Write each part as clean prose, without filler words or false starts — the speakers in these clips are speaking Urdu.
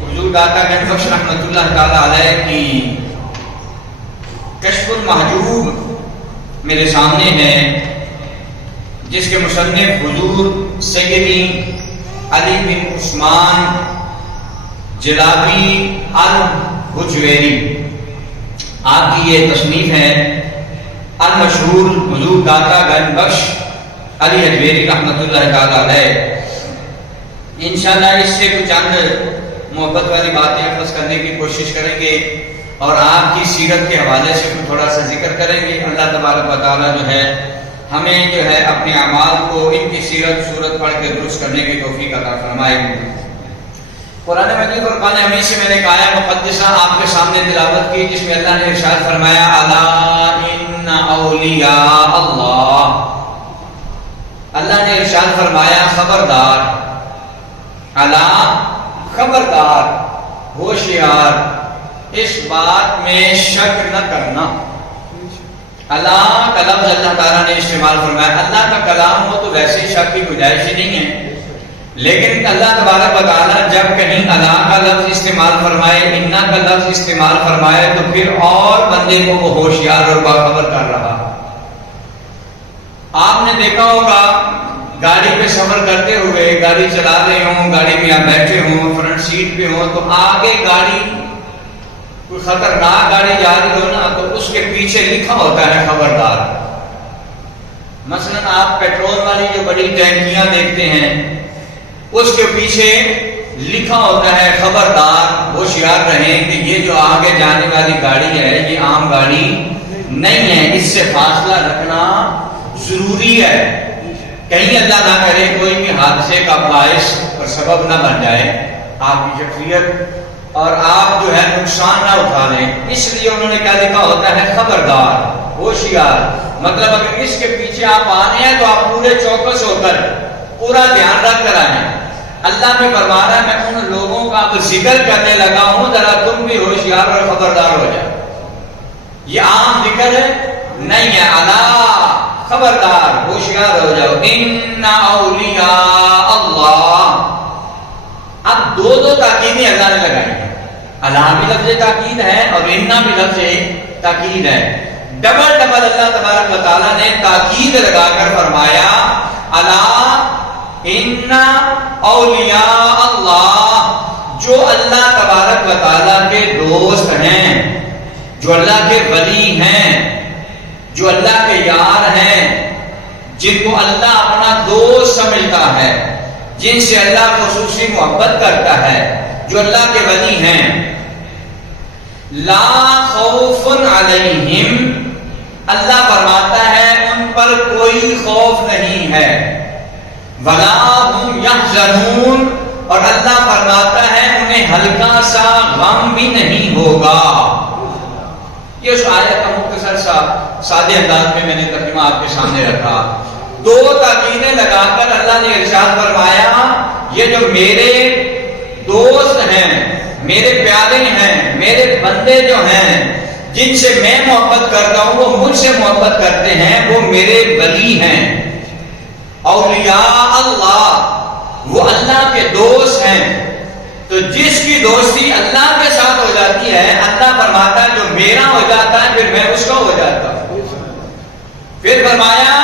حضور داتا گنج بخش رحمۃ اللہ تعالی علیہ کی کشف المحجوب میرے سامنے ہے، جس کے مصنف حضور سیدی علی بن عثمان جلابی الحجویری، آپ کی یہ تصنیف ہے المشہور حضور داتا گنج بخش علی حجویری رحمۃ اللہ تعالی علیہ۔ انشاءاللہ اس سے کچھ چند محبت والی باتیں عرض کرنے کی کوشش کریں گے اور آپ کی سیرت کے حوالے سے کچھ تھوڑا سا ذکر کریں گے۔ اللہ تبارک و تعالیٰ جو ہے ہمیں جو ہے اپنے اعمال کو ان کی سیرت صورت پڑھ کے درست کرنے کی توفیق عطا فرمائے۔ قرآن مجید اور قرآن حمید سے میں نے ایک آیت مقدسہ آپ کے سامنے تلاوت کی، جس میں اللہ نے ارشاد فرمایا الا ان اولیاء اللہ، اللہ نے ارشاد فرمایا خبردار، الا خبردار، ہوشیار، اس بات میں شک نہ کرنا۔ اللہ کا لفظ اللہ تعالیٰ نے استعمال فرمایا، اللہ کا کلام ہو تو ویسے شک کی گنجائش ہی نہیں ہے، لیکن اللہ تبارک و تعالیٰ جب کہیں اللہ کا لفظ استعمال فرمائے، انا کا لفظ استعمال فرمائے، تو پھر اور بندے کو وہ ہوشیار اور باخبر کر رہا۔ آپ نے دیکھا ہوگا گاڑی پہ سفر کرتے ہوئے، گاڑی چلا رہے ہوں، گاڑی میں آپ بیٹھے ہوں، فرنٹ سیٹ پہ ہوں، تو آگے گاڑی کوئی خطرناک گاڑی جا رہی ہو نا، تو اس کے پیچھے لکھا ہوتا ہے خبردار۔ مثلا آپ پیٹرول والی جو بڑی ٹینکیاں دیکھتے ہیں، اس کے پیچھے لکھا ہوتا ہے خبردار، ہوشیار رہیں کہ یہ جو آگے جانے والی گاڑی ہے یہ عام گاڑی نہیں ہے، اس سے فاصلہ رکھنا ضروری ہے، کہیں اللہ نہ کرے کوئی بھی حادثے کا باعث اور سبب نہ بن جائے آپ کی شخصیت اور آپ جو ہے نقصان نہ اٹھا لیں۔ اس لیے انہوں نے کیا لکھا ہوتا ہے خبردار، ہوشیار، مطلب اگر اس کے پیچھے آپ آنے ہیں تو آپ پورے چوکس ہو کر پورا دھیان رکھ کر آئیں۔ اللہ میں فرما رہا ہے میں ان لوگوں کا اب ذکر کرنے لگا ہوں، ذرا تم بھی ہوشیار اور خبردار ہو جائے۔ یہ عام ذکر نہیں ہے، اللہ خبردار، ہوشیار ہو جاؤ۔ ان اولیاء اللہ، اب دو تاکیدیں اللہ نے لگائی ہیں، اللہ بھی لفظ تاکید ہے اور انا بھی لفظ تاکید ہے، ڈبل ڈبل اللہ تبارک و تعالیٰ نے تاکید لگا کر فرمایا الا ان اولیاء اللہ، جو اللہ تبارک و تعالیٰ کے دوست ہیں، جو اللہ کے ولی ہیں، جو اللہ کے یار ہیں، جن کو اللہ اپنا دوست سمجھتا ہے، جن سے اللہ خصوصی محبت کرتا ہے، جو اللہ کے ولی ہیں، لا خوف علیہم، اللہ فرماتا ہے ان پر کوئی خوف نہیں ہے، ولا هم یحزنون، اور اللہ فرماتا ہے انہیں ہلکا سا غم بھی نہیں ہوگا۔ یہ اس آیت کا مختصر سا سادے انداز میں نے ترجمہ آپ کے سامنے رکھا۔ دو تاکیدیں لگا کر اللہ نے ارشاد فرمایا یہ جو میرے دوست ہیں، میرے پیارے ہیں، میرے بندے جو ہیں، جن سے میں محبت کرتا ہوں وہ مجھ سے محبت کرتے ہیں، وہ میرے ولی ہیں، اولیاء اللہ، وہ اللہ کے دوست ہیں۔ تو جس کی دوستی اللہ کے ساتھ ہو جاتی ہے، اللہ فرماتا ہے جو میرا ہو جاتا ہے پھر میں اس کا ہو جاتا ہوں۔ پھر فرمایا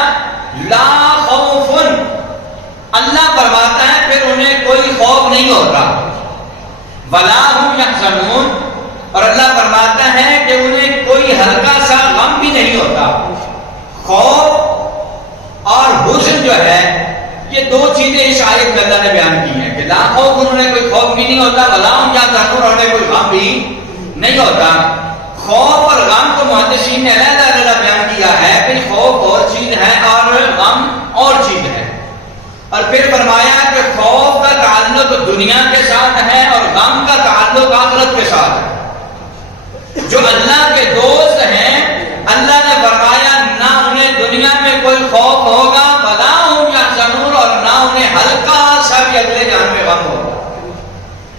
لا خوف، اللہ فرماتا ہے پھر انہیں کوئی خوف نہیں ہوتا، ولا هم یحزنون، اور اللہ فرماتا ہے کہ انہیں کوئی ہلکا سا غم بھی نہیں ہوتا۔ خوف اور حزن جو ہے یہ دو چیزیں اس آیت میں اللہ نے بیان کی ہیں کہ لا خوف، انہوں نے کوئی خوف بھی نہیں ہوتا، ولا هم یحزنون، اور انہیں کوئی غم بھی نہیں ہوتا۔ خوف اور غم کو محدثین نے علیحدہ بیان کیا ہے، پھر خوف اور چیز ہے اور غم اور چیز ہے، اور پھر فرمایا کہ خوف کا تعلق دنیا کے ساتھ ہے اور غم کا تعلق آخرت کے ساتھ ہے۔ جو اللہ کے دوست ہیں اللہ نے فرمایا نہ انہیں دنیا میں کوئی خوف ہوگا، ولا هم یحزنون، اور نہ انہیں ہلکا سا بھی اگلے جان میں غم ہوگا۔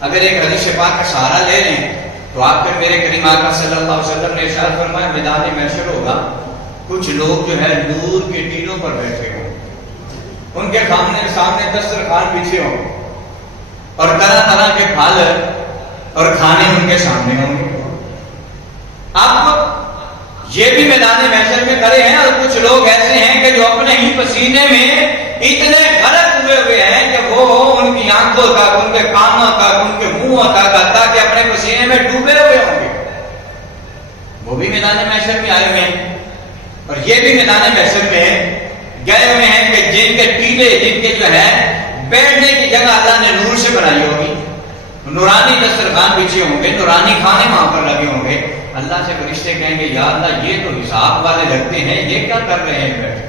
اگر ایک حدیث پاک کا سہارا لے لیں تو آپ کے میرے کریم آقا صلی اللہ علیہ وسلم نے ارشاد فرمایا میدان محشر ہوگا، کچھ لوگ جو ہے نور کے ٹیلوں پر بیٹھے ہوں، ان کے سامنے دسترخوان بچھے ہوں، اور طرح طرح کے پھل اور کھانے ان کے سامنے ہوں گے. اب یہ بھی میدان محشر میں کھڑے ہیں اور کچھ لوگ ایسے ہیں کہ جو اپنے ہی پسینے میں اتنے غرق ہوئے ہیں کہ وہ ان کی آنکھوں تک، ان کے کانوں تک، ان کے منہوں تک، حتیٰ کہ اپنے پسینے میں ڈوبے ہوئے ہوں گے. وہ بھی میدان محشر میں آئے ہوئے ہیں. اور یہ بھی میدان محشر میں گئے ہوئے ہیں کہ جن کے ٹیلے، جن کے جو ہے بیٹھنے کی جگہ اللہ نے نور سے بنائی ہوگی، نورانی دسترخوان بچھے ہوں گے، نورانی کھانے وہاں پر لگے ہوں گے. اللہ سے فرشتے کہیں گے یا اللہ یہ تو حساب والے لگتے ہیں، یہ کیا کر رہے ہیں بیٹھے؟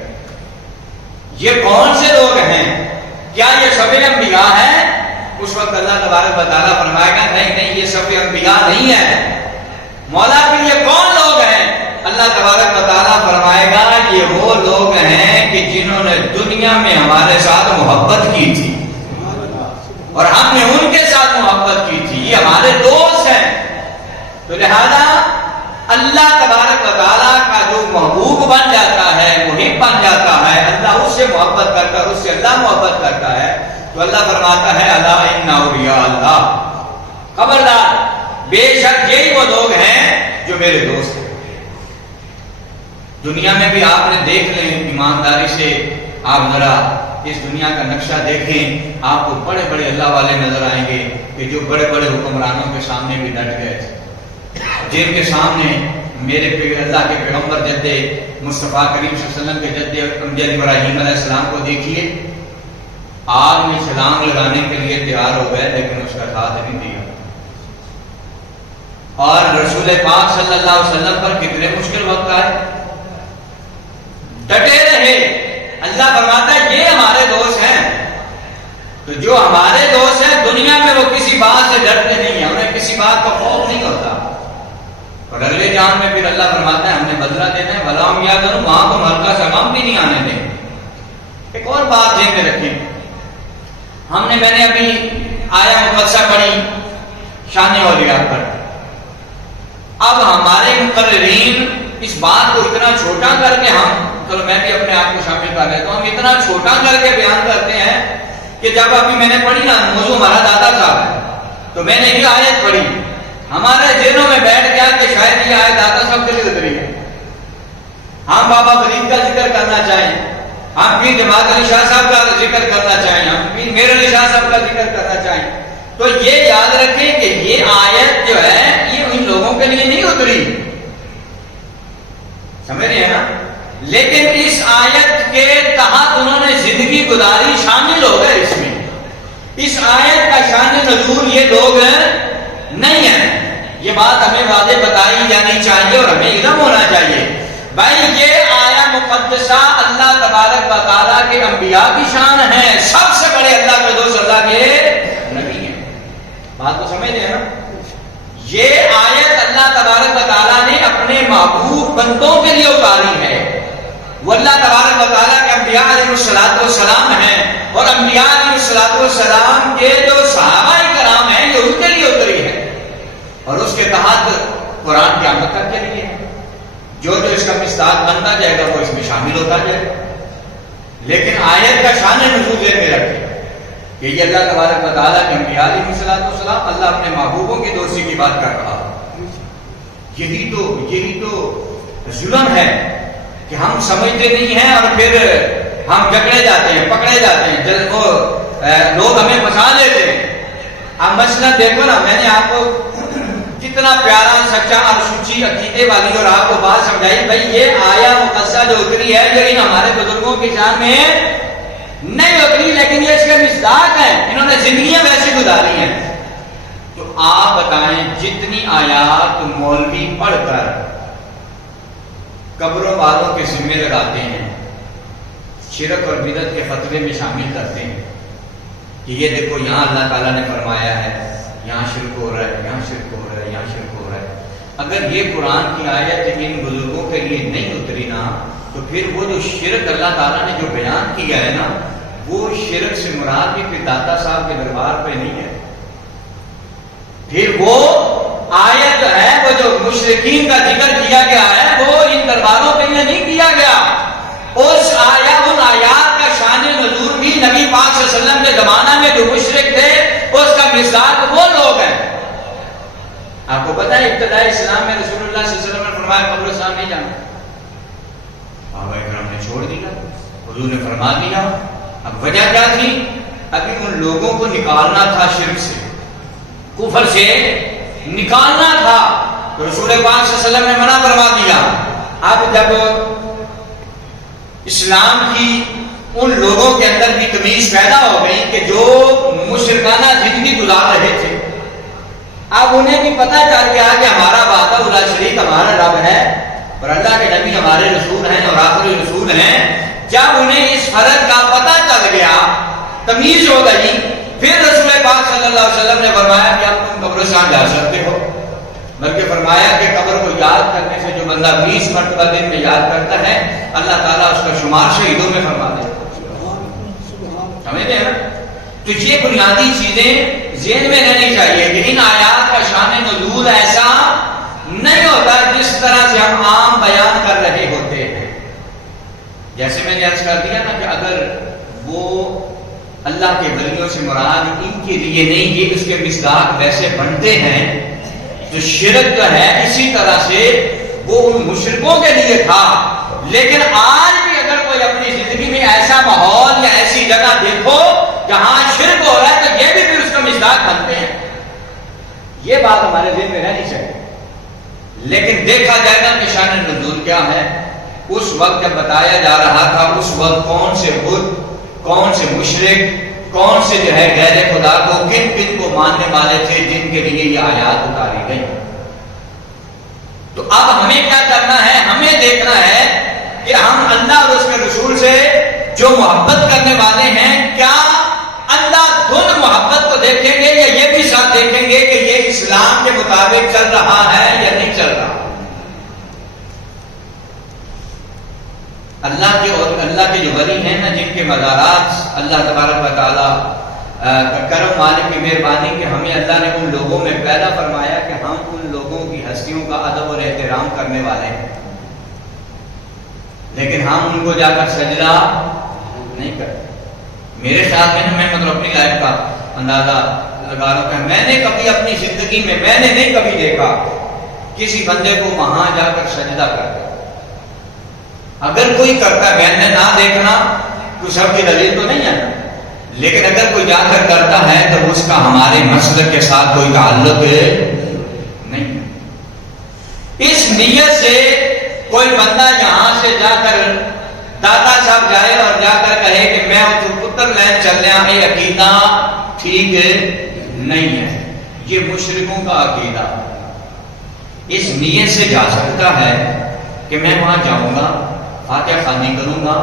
یہ کون سے لوگ ہیں؟ کیا یہ سب انبیاء ہیں؟ اس وقت اللہ تبارک و تعالیٰ فرمائے گا نہیں نہیں، یہ سب انبیاء نہیں ہے. مولا پھر یہ کون لوگ ہیں؟ اللہ تبارک و تعالیٰ فرمائے گا یہ وہ لوگ ہیں کہ جنہوں نے دنیا میں ہمارے ساتھ محبت کی تھی اور ہم نے ان کے ساتھ محبت کی تھی، یہ ہمارے دوست ہیں. تو لہذا اللہ تبارک و تعالیٰ کا جو محبوب بن جاتا ہے، محب بن جاتا ہے، اللہ اس سے محبت کرتا ہے، اس سے اللہ محبت کرتا ہے. تو اللہ فرماتا ہے الا ان اولیاء اللہ، خبردار بے شک یہی وہ لوگ ہیں جو میرے دوست ہیں. دنیا میں بھی آپ نے دیکھ لیں ایمانداری سے، آپ ذرا اس دنیا کا نقشہ دیکھیں، آپ کو بڑے بڑے اللہ والے نظر آئیں گے کہ جو بڑے بڑے حکمرانوں کے سامنے بھی ڈٹ گئے تھے، جن کے سامنے میرے اللہ کے پیغمبر جد مصطفیٰ کریم صلی اللہ علیہ وسلم کے جد انبیاء ابراہیم علیہ السلام کو دیکھیے، آگ میں چھلانگ لگانے کے لیے تیار ہو گئے لیکن اس کا ساتھ نہیں دیا. اور رسول پاک صلی اللہ علیہ وسلم پر کتنے مشکل وقت آئے، ڈٹے رہے. اللہ فرماتا ہے یہ ہمارے دوست ہیں. تو جو ہمارے دوست ہیں دنیا میں وہ کسی بات سے ڈرتے نہیں ہیں، انہیں کسی بات کا خوف نہیں ہوتا. اور اگلے جان میں پھر اللہ فرماتا ہے ہم نے بدلہ دینا ہے، بھلا ہم یاد کروں وہاں کو ہلکا سا غم بھی نہیں آنے دیں. ایک اور بات ذہن میں رکھیں، میں نے ابھی آیا مقدسہ پڑھی شان اولیاء پر. اب ہمارے مقررین اس بات کو اتنا چھوٹا کر کے چلو میں بھی اپنے آپ کو شامل کر لیتا ہوں، ہم اتنا چھوٹا کر کے بیان کرتے ہیں کہ جب ابھی میں نے پڑھی نا موضوع ہمارا دادا صاحب ہے تو میں نے یہ آیت پڑھی، ہمارے ذہنوں میں بیٹھ گیا کہ شاید یہ آیت دادا صاحب کے لیے اتری ہے. ہم بابا فرید کا ذکر کرنا چاہیں، ہم پیر جماعت علی شاہ صاحب کا ذکر کرنا چاہیں، ہم پیر میر علی شاہ صاحب کا ذکر کرنا چاہیں، تو یہ یاد رکھیں کہ یہ آیت جو ہے یہ ان لوگوں کے لیے نہیں اتری، سمجھ رہے ہیں نا. لیکن اس آیت کے تحت انہوں نے زندگی گزاری، شامل ہو گئے اس میں. اس آیت کا شان نزول یہ لوگ نہیں ہیں. یہ بات ہمیں واضح بتائی جانی چاہیے اور ہمیں علم ہونا چاہیے. بھائی یہ آیا مقدسہ اللہ تبارک و تعالیٰ کے انبیاء کی شان ہے، سب سے بڑے اللہ کے دوست اللہ کے نبی ہیں. بات کو سمجھ رہے ہیں نا. یہ آیت اللہ تبارک و تعالیٰ نے اپنے محبوب بندوں کے لیے اتاری ہے. وہ اللہ تبارک و تعالیٰ کے انبیاء علیہ السلام ہیں اور انبیاء علیہ السلام کے جو صحابہ کرام ہیں یہ ان کے لیے اتری ہے. اور اس کے تحت قرآن قیامت تک کے لیے جو اس کا مصداق بنتا جائے گا وہ اس میں شامل ہوتا جائے گا. لیکن آیت کا شان نزول ذہن میں رکھیں کہ یہ اللہ تبارک و تعالیٰ کے انبیاء علیہ السلام اللہ اپنے محبوبوں کی دوستی کی بات کر رہا. یہی تو ظلم ہے کہ ہم سمجھتے نہیں ہیں اور پھر ہم جکڑے جاتے ہیں، پکڑے جاتے ہیں، لوگ ہمیں پھنسا لیتے ہیں. اب مسئلہ دیکھو نا، میں نے آپ کو کتنا پیارا سچا اور سچی عقیدے والی اور آپ کو بات سمجھائی. بھائی یہ آیا مقدسہ جو اتری ہے لیکن ہمارے بزرگوں کی شان میں نہیں اتری، لیکن یہ اس کے مصداق ہیں، انہوں نے زندگیاں ویسے گزاری ہیں. تو آپ بتائیں جتنی آیات مولوی پڑھ کر قبروں والوں کے ذمے لگاتے ہیں، شرک اور بدعت کے فتوے میں شامل کرتے ہیں کہ یہ دیکھو یہاں اللہ تعالیٰ نے فرمایا ہے، یہاں شرک ہو رہا ہے، یہاں شرک ہو رہا ہے، یہاں شرک ہو رہا ہے. اگر یہ قرآن کی آیت ان بزرگوں کے لیے نہیں اتری نا تو پھر وہ جو شرک اللہ تعالیٰ نے جو بیان کیا ہے نا وہ شرک سے مراد بھی پھر داتا صاحب کے دربار پہ نہیں ہے. پھر وہ آیت ہے وہ جو مشرکین کا ذکر کیا گیا ہے وہ ان درباروں کے لیے نہیں کیا گیا. ان آیات کا شان نزول بھی نبی پاک صلی اللہ علیہ وسلم کے زمانہ میں جو مشرک تھے اس کا مصداق وہ لوگ ہیں. آپ کو پتا ہے ابتدائی اسلام میں رسول اللہ صلی اللہ علیہ وسلم نے فرمایا قبرستان نہیں جانا. صحابہ کرام نے چھوڑ دیا, حضور نے فرما دیا. اب وجہ کیا تھی؟ ابھی ان لوگوں کو نکالنا تھا شرک سے, کفر سے نکالنا تھا, تو رسول پاک صلی اللہ علیہ وسلم نے منع فرما دیا. اب جب اسلام کی ان لوگوں کے اندر بھی تمیز پیدا ہو گئی کہ جو مشرکانہ زندگی گزار رہے تھے, اب انہیں بھی پتہ چل گیا کہ ہمارا وحدہ لا شریک ہمارا رب ہے اور اللہ کے نبی ہمارے رسول ہیں اور آخری رسول ہیں. جب انہیں اس فرق کا پتہ چل گیا, تمیز ہو گئی, پھر رسول پاک صلی اللہ علیہ وسلم نے فرمایا کہ اب تم قبرستان جا سکتے ہو. بلکہ فرمایا کہ قبر کو یاد کرنے سے جو بندہ 20 مرتبہ دن میں یاد کرتا ہے, اللہ تعالیٰ اس کا شمار شہیدوں میں فرما دے. سمجھتے ہیں نا؟ تو یہ بنیادی چیزیں ذہن میں رہنی چاہیے کہ ان آیات کا شان نزول ایسا نہیں ہوتا جس طرح سے ہم عام بیان کر رہے ہوتے ہیں. جیسے میں نے عرض کر دیا نا کہ اگر وہ اللہ کے ولیوں سے مراد ان کے لیے نہیں, یہ اس کے مصداق ویسے بنتے ہیں, تو شرک جو ہے اسی طرح سے وہ ان مشرکوں کے لیے تھا. لیکن آج بھی اگر کوئی اپنی زندگی میں ایسا ماحول یا ایسی جگہ دیکھو جہاں شرک ہو رہا ہے, تو یہ بھی پھر اس کا مصداق بنتے ہیں. یہ بات ہمارے ذہن میں رہنی چاہیے. لیکن دیکھا جائے گا کہ شان نزول کیا ہے. اس وقت جب بتایا جا رہا تھا, اس وقت کون سے بت, کون سے مشرک, کون سے جو ہے غیر خدا کو, کن کن کو ماننے والے تھے جن کے لیے یہ آیات اتاری گئی. تو اب ہمیں کیا کرنا ہے؟ ہمیں دیکھنا ہے کہ ہم اللہ اور اس کے رسول سے جو محبت کرنے والے ہیں, کیا اندھا دھند محبت کو دیکھیں گے یا یہ بھی ساتھ دیکھیں گے کہ یہ اسلام کے مطابق چل رہا ہے یا نہیں چل رہا. اللہ کے اور اللہ کے جو ولی ہیں نا, جن کے مزارات اللہ تبارک و تعالیٰ کرم مالک کی مہربانی کہ ہمیں اللہ نے ان لوگوں میں پیدا فرمایا کہ ہم ان لوگوں کی ہستیوں کا ادب اور احترام کرنے والے ہیں, لیکن ہم ان کو جا کر سجدہ نہیں کرتے. میرے خیال میں مطلب اپنی لائف کا اندازہ لگا رہا ہوں, میں نے کبھی اپنی زندگی میں میں نے نہیں کبھی دیکھا کسی بندے کو وہاں جا کر سجدہ کرتے. اگر کوئی کرتا ہے, میں نے نہ دیکھنا, کوئی سب کی دلیل تو نہیں ہے, لیکن اگر کوئی جا کر کرتا ہے تو اس کا ہمارے مسلک کے ساتھ کوئی تعلق نہیں. اس نیت سے کوئی بندہ یہاں سے جا کر دادا صاحب جائے اور جا کر کہے کہ میں پتر لین چل رہا ہوں, یہ عقیدہ ٹھیک نہیں ہے. یہ مشرکوں کا عقیدہ. اس نیت سے جا سکتا ہے کہ میں وہاں جاؤں گا, فاتحہ خوانی کروں گا,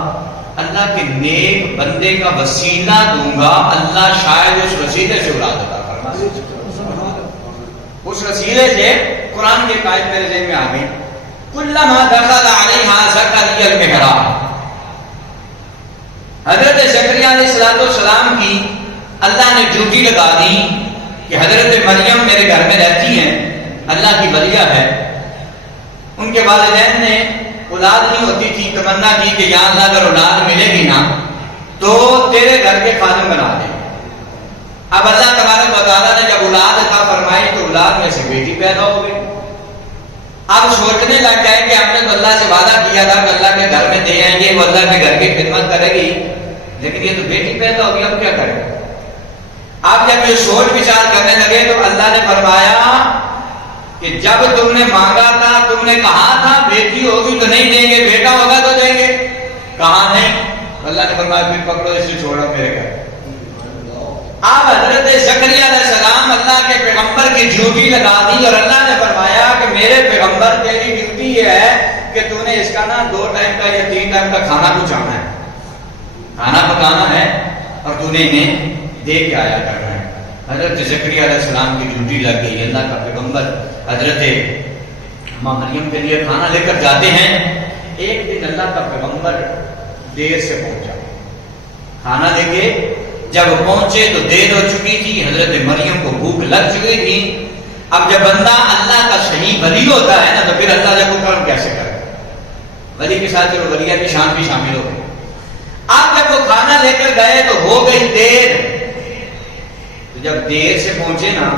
اللہ کے نیک بندے کا وسیلہ دوں گا, اللہ شاید اس وسیلے سے اولاد عطا فرما دے. اس وسیلے سے قرآن کے قائد میرے ذہن میں آ گئی, کلما دخل علیہا زکریا المحراب. حضرت زکریا علیہ السلام کی اللہ نے ڈیوٹی لگا دی کہ حضرت مریم میرے گھر میں رہتی ہیں, اللہ کی ولیہ ہے. ان کے والدین نے اولاد نہیں ہوتی تھی, تمنا کی کہ یا اللہ اگر اولاد ملے گی نا تو تیرے گھر کے خادم بنا دیں. اب اللہ تبارک و تعالیٰ نے جب اولاد عطا فرمائی تو اولاد میں سے بیٹی پیدا ہو گئی. اب سوچنے لگ گئے کہ ہم نے تو اللہ سے وعدہ کیا تھا کہ اللہ کے گھر میں دے آئیں گے, وہ اللہ کے گھر کی خدمت کرے گی, لیکن یہ تو بیٹی پیدا ہوگی, اب کیا کرے. اب جب یہ سوچ وچار کرنے لگے تو اللہ نے فرمایا کہ جب تم نے مانگا تھا, تم نے کہا تھا بیٹی ہوگی تو نہیں دیں گے, بیٹا ہوگا تو دیں گے, کہا نہیں. اللہ نے فرمایا پھر پکڑو اسے, چھوڑو میرے گھر. اب حضرت زکریا علیہ السلام اللہ کے پیغمبر کی ڈیوٹی لگا دی اور اللہ نے فرمایا کہ میرے پیغمبر تیری ڈیوٹی یہ ہے کہ تو نے اس کا نا 2 ٹائم کا یا 3 ٹائم کا کھانا پہنچانا ہے, کھانا پکانا ہے اور تو نے انہیں دے کے آیا کرنا ہے. حضرت زکریا علیہ السلام کی ڈیوٹی لگ گئی. اللہ کا پیغمبر حضرت مریم کے لیے کھانا لے کر جاتے ہیں. ایک دن اللہ کا پیغمبر دیر سے پہنچا, کھانا لے کے جب پہنچے تو دیر ہو چکی تھی, حضرت مریم کو بھوک لگ چکی تھی. اب جب بندہ اللہ کا صحیح ولی ہوتا ہے نا تو پھر اللہ جب کرم کیسے کرے, ولی کے ساتھ چلو ولیہ کی شان بھی شامل ہو گئی. اب جب وہ کھانا لے کر گئے تو ہو گئی دیر, تو جب دیر سے پہنچے نا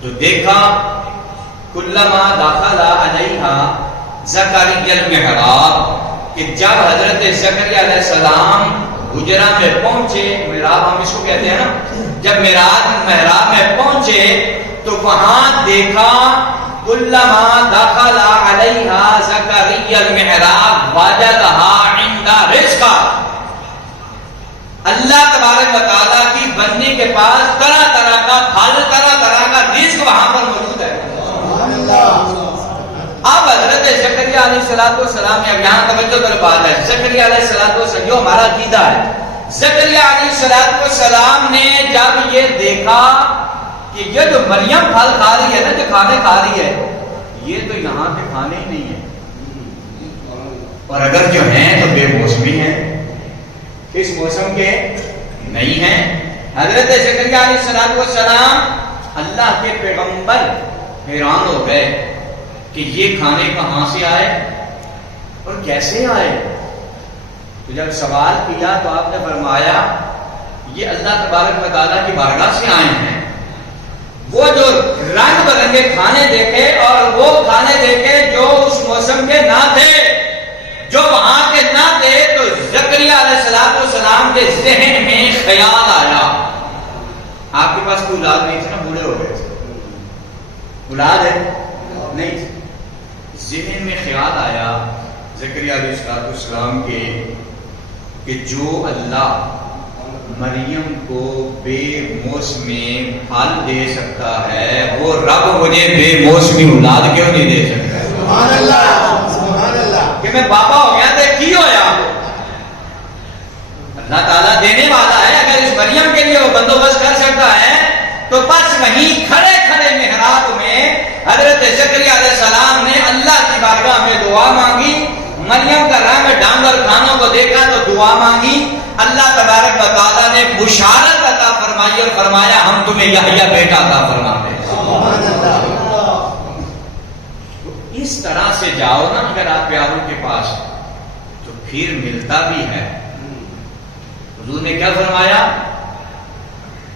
تو دیکھا کلما داخل علیہا زکریا المحراب کہ جب حضرت زکریا علیہ السلام حجرہ میں پہنچے، محراب ہم اس کو کہتے ہیں نا، جب محراب میں پہنچے تو وہاں دیکھا کلما دخل علیہا زکریا المحراب وجدہا عند رزقا، اللہ تبارک و تعالیٰ کی بندے کے پاس طرح طرح کا پھل، طرح طرح کا رزق وہاں پر موجود ہے۔ اب حضرت زکریا علیہ السلام نے، اب یہاں توجہ کر بات ہے، زکریا علیہ السلام جو ہمارا عقیدہ ہے، زکریا علیہ السلام نے جب یہ دیکھا کہ یہ جو مریم پھل کھا رہی ہے نا، جو کھانے کھا رہی ہے، یہ تو یہاں کے کھانے ہی نہیں ہے، اور اگر جو ہیں تو بے موسمی ہیں، اس موسم کے نہیں ہیں۔ حضرت زکریا علیہ السلام اللہ کے پیغمبر حیران ہو گئے کہ یہ کھانے کہاں سے آئے اور کیسے آئے۔ تو جب سوال کیا تو آپ نے فرمایا یہ اللہ تبارک و تعالیٰ کی بارگاہ سے آئے ہیں۔ وہ جو رنگ برنگے کھانے دیکھے اور وہ کھانے دیکھے جو اس موسم کے نہ تھے، جو وہاں کے نہ تھے، تو زکریا علیہ السلام کے ذہن میں خیال آیا۔ آپ کے پاس کوئی اولاد نہیں تھی نا، بوڑھے ہو گئے تھے، اولاد ہے نہیں تھی، ذہن میں خیال آیا زکریا علیہ السلام کے کہ جو اللہ مریم کو بے موسمی پھل دے سکتا ہے، وہ رب مجھے بے موسمی اولاد کیوں نہیں دے سکتا؟ سبحان اللہ، سبحان اللہ، کہ میں بابا ہو گیا تو کی ہویا؟ اللہ تعالیٰ دینے والا ہے، اگر اس مریم کے لیے وہ بندوبست کر سکتا ہے تو بس وہیں کھڑے کھڑے محراب میں حضرت زکریا علیہ السلام نے اللہ کی بارگاہ میں دعا مانگی۔ مریم کا رنگ ڈانگ اور کھانوں کو دیکھا تو دعا مانگی، اللہ تبارک و تعالیٰ نے بشارت عطا فرمائی اور فرمایا ہم تمہیں یحییٰ بیٹا عطا فرماتے ہیں۔ سبحان اللہ۔ اس طرح سے جاؤ نا اگر آپ پیاروں کے پاس تو پھر ملتا بھی ہے۔ حضور نے کیا فرمایا؟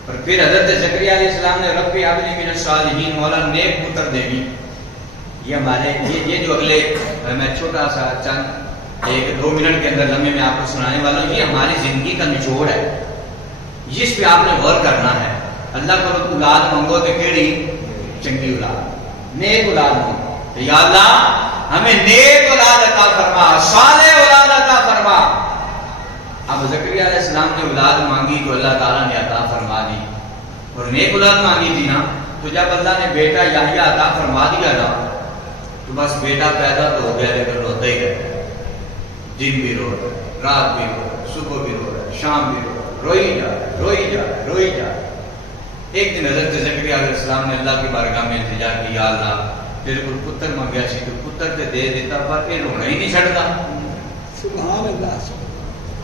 اور پھر حضرت زکریا علیہ السلام نے رب ھب لی من الصالحین، مولا نیک پتر دے گی۔ یہ ہمارے یہ جو اگلے میں چھوٹا سا چند 1-2 منٹ کے اندر لمحے میں آپ کو سنانے والا ہوں، یہ ہماری زندگی کا نچوڑ ہے، جس پہ آپ نے غور کرنا ہے۔ اللہ کو اولاد مانگو تو کیڑی چنگی اولاد، نیک اولاد مانگو، یا اللہ ہمیں نیک اولاد عطا فرما، صالح اولاد عطا فرما۔ اب زکریا علیہ السلام نے اولاد مانگی تو اللہ تعالیٰ نے عطا فرما دی، اور نیک اولاد مانگی تھی نا، تو جب اللہ نے بیٹا یحییٰ عطا فرما دیا نا تو بس بیٹا پیدا تو ہو گیا، لیکن روتا ہی رہتا ہے، دن بھی رو رہا ہے، رات بھی رو رہا ہے، صبح بھی رو رہا ہے، شام بھی رو رہا ہے، روئی جا رہا ہے، روئی جا رہا ہے، روئی جا رہا ہے۔ ایک دن حضرت زکریا علیہ السلام نے اللہ کی بارگاہ میں التجا کی، یا اللہ تیرے کو پتر مانگیا سی تو پتر تے دے دیتا، پر یہ رونا ہی نہیں چھڑتا۔ سبحان اللہ،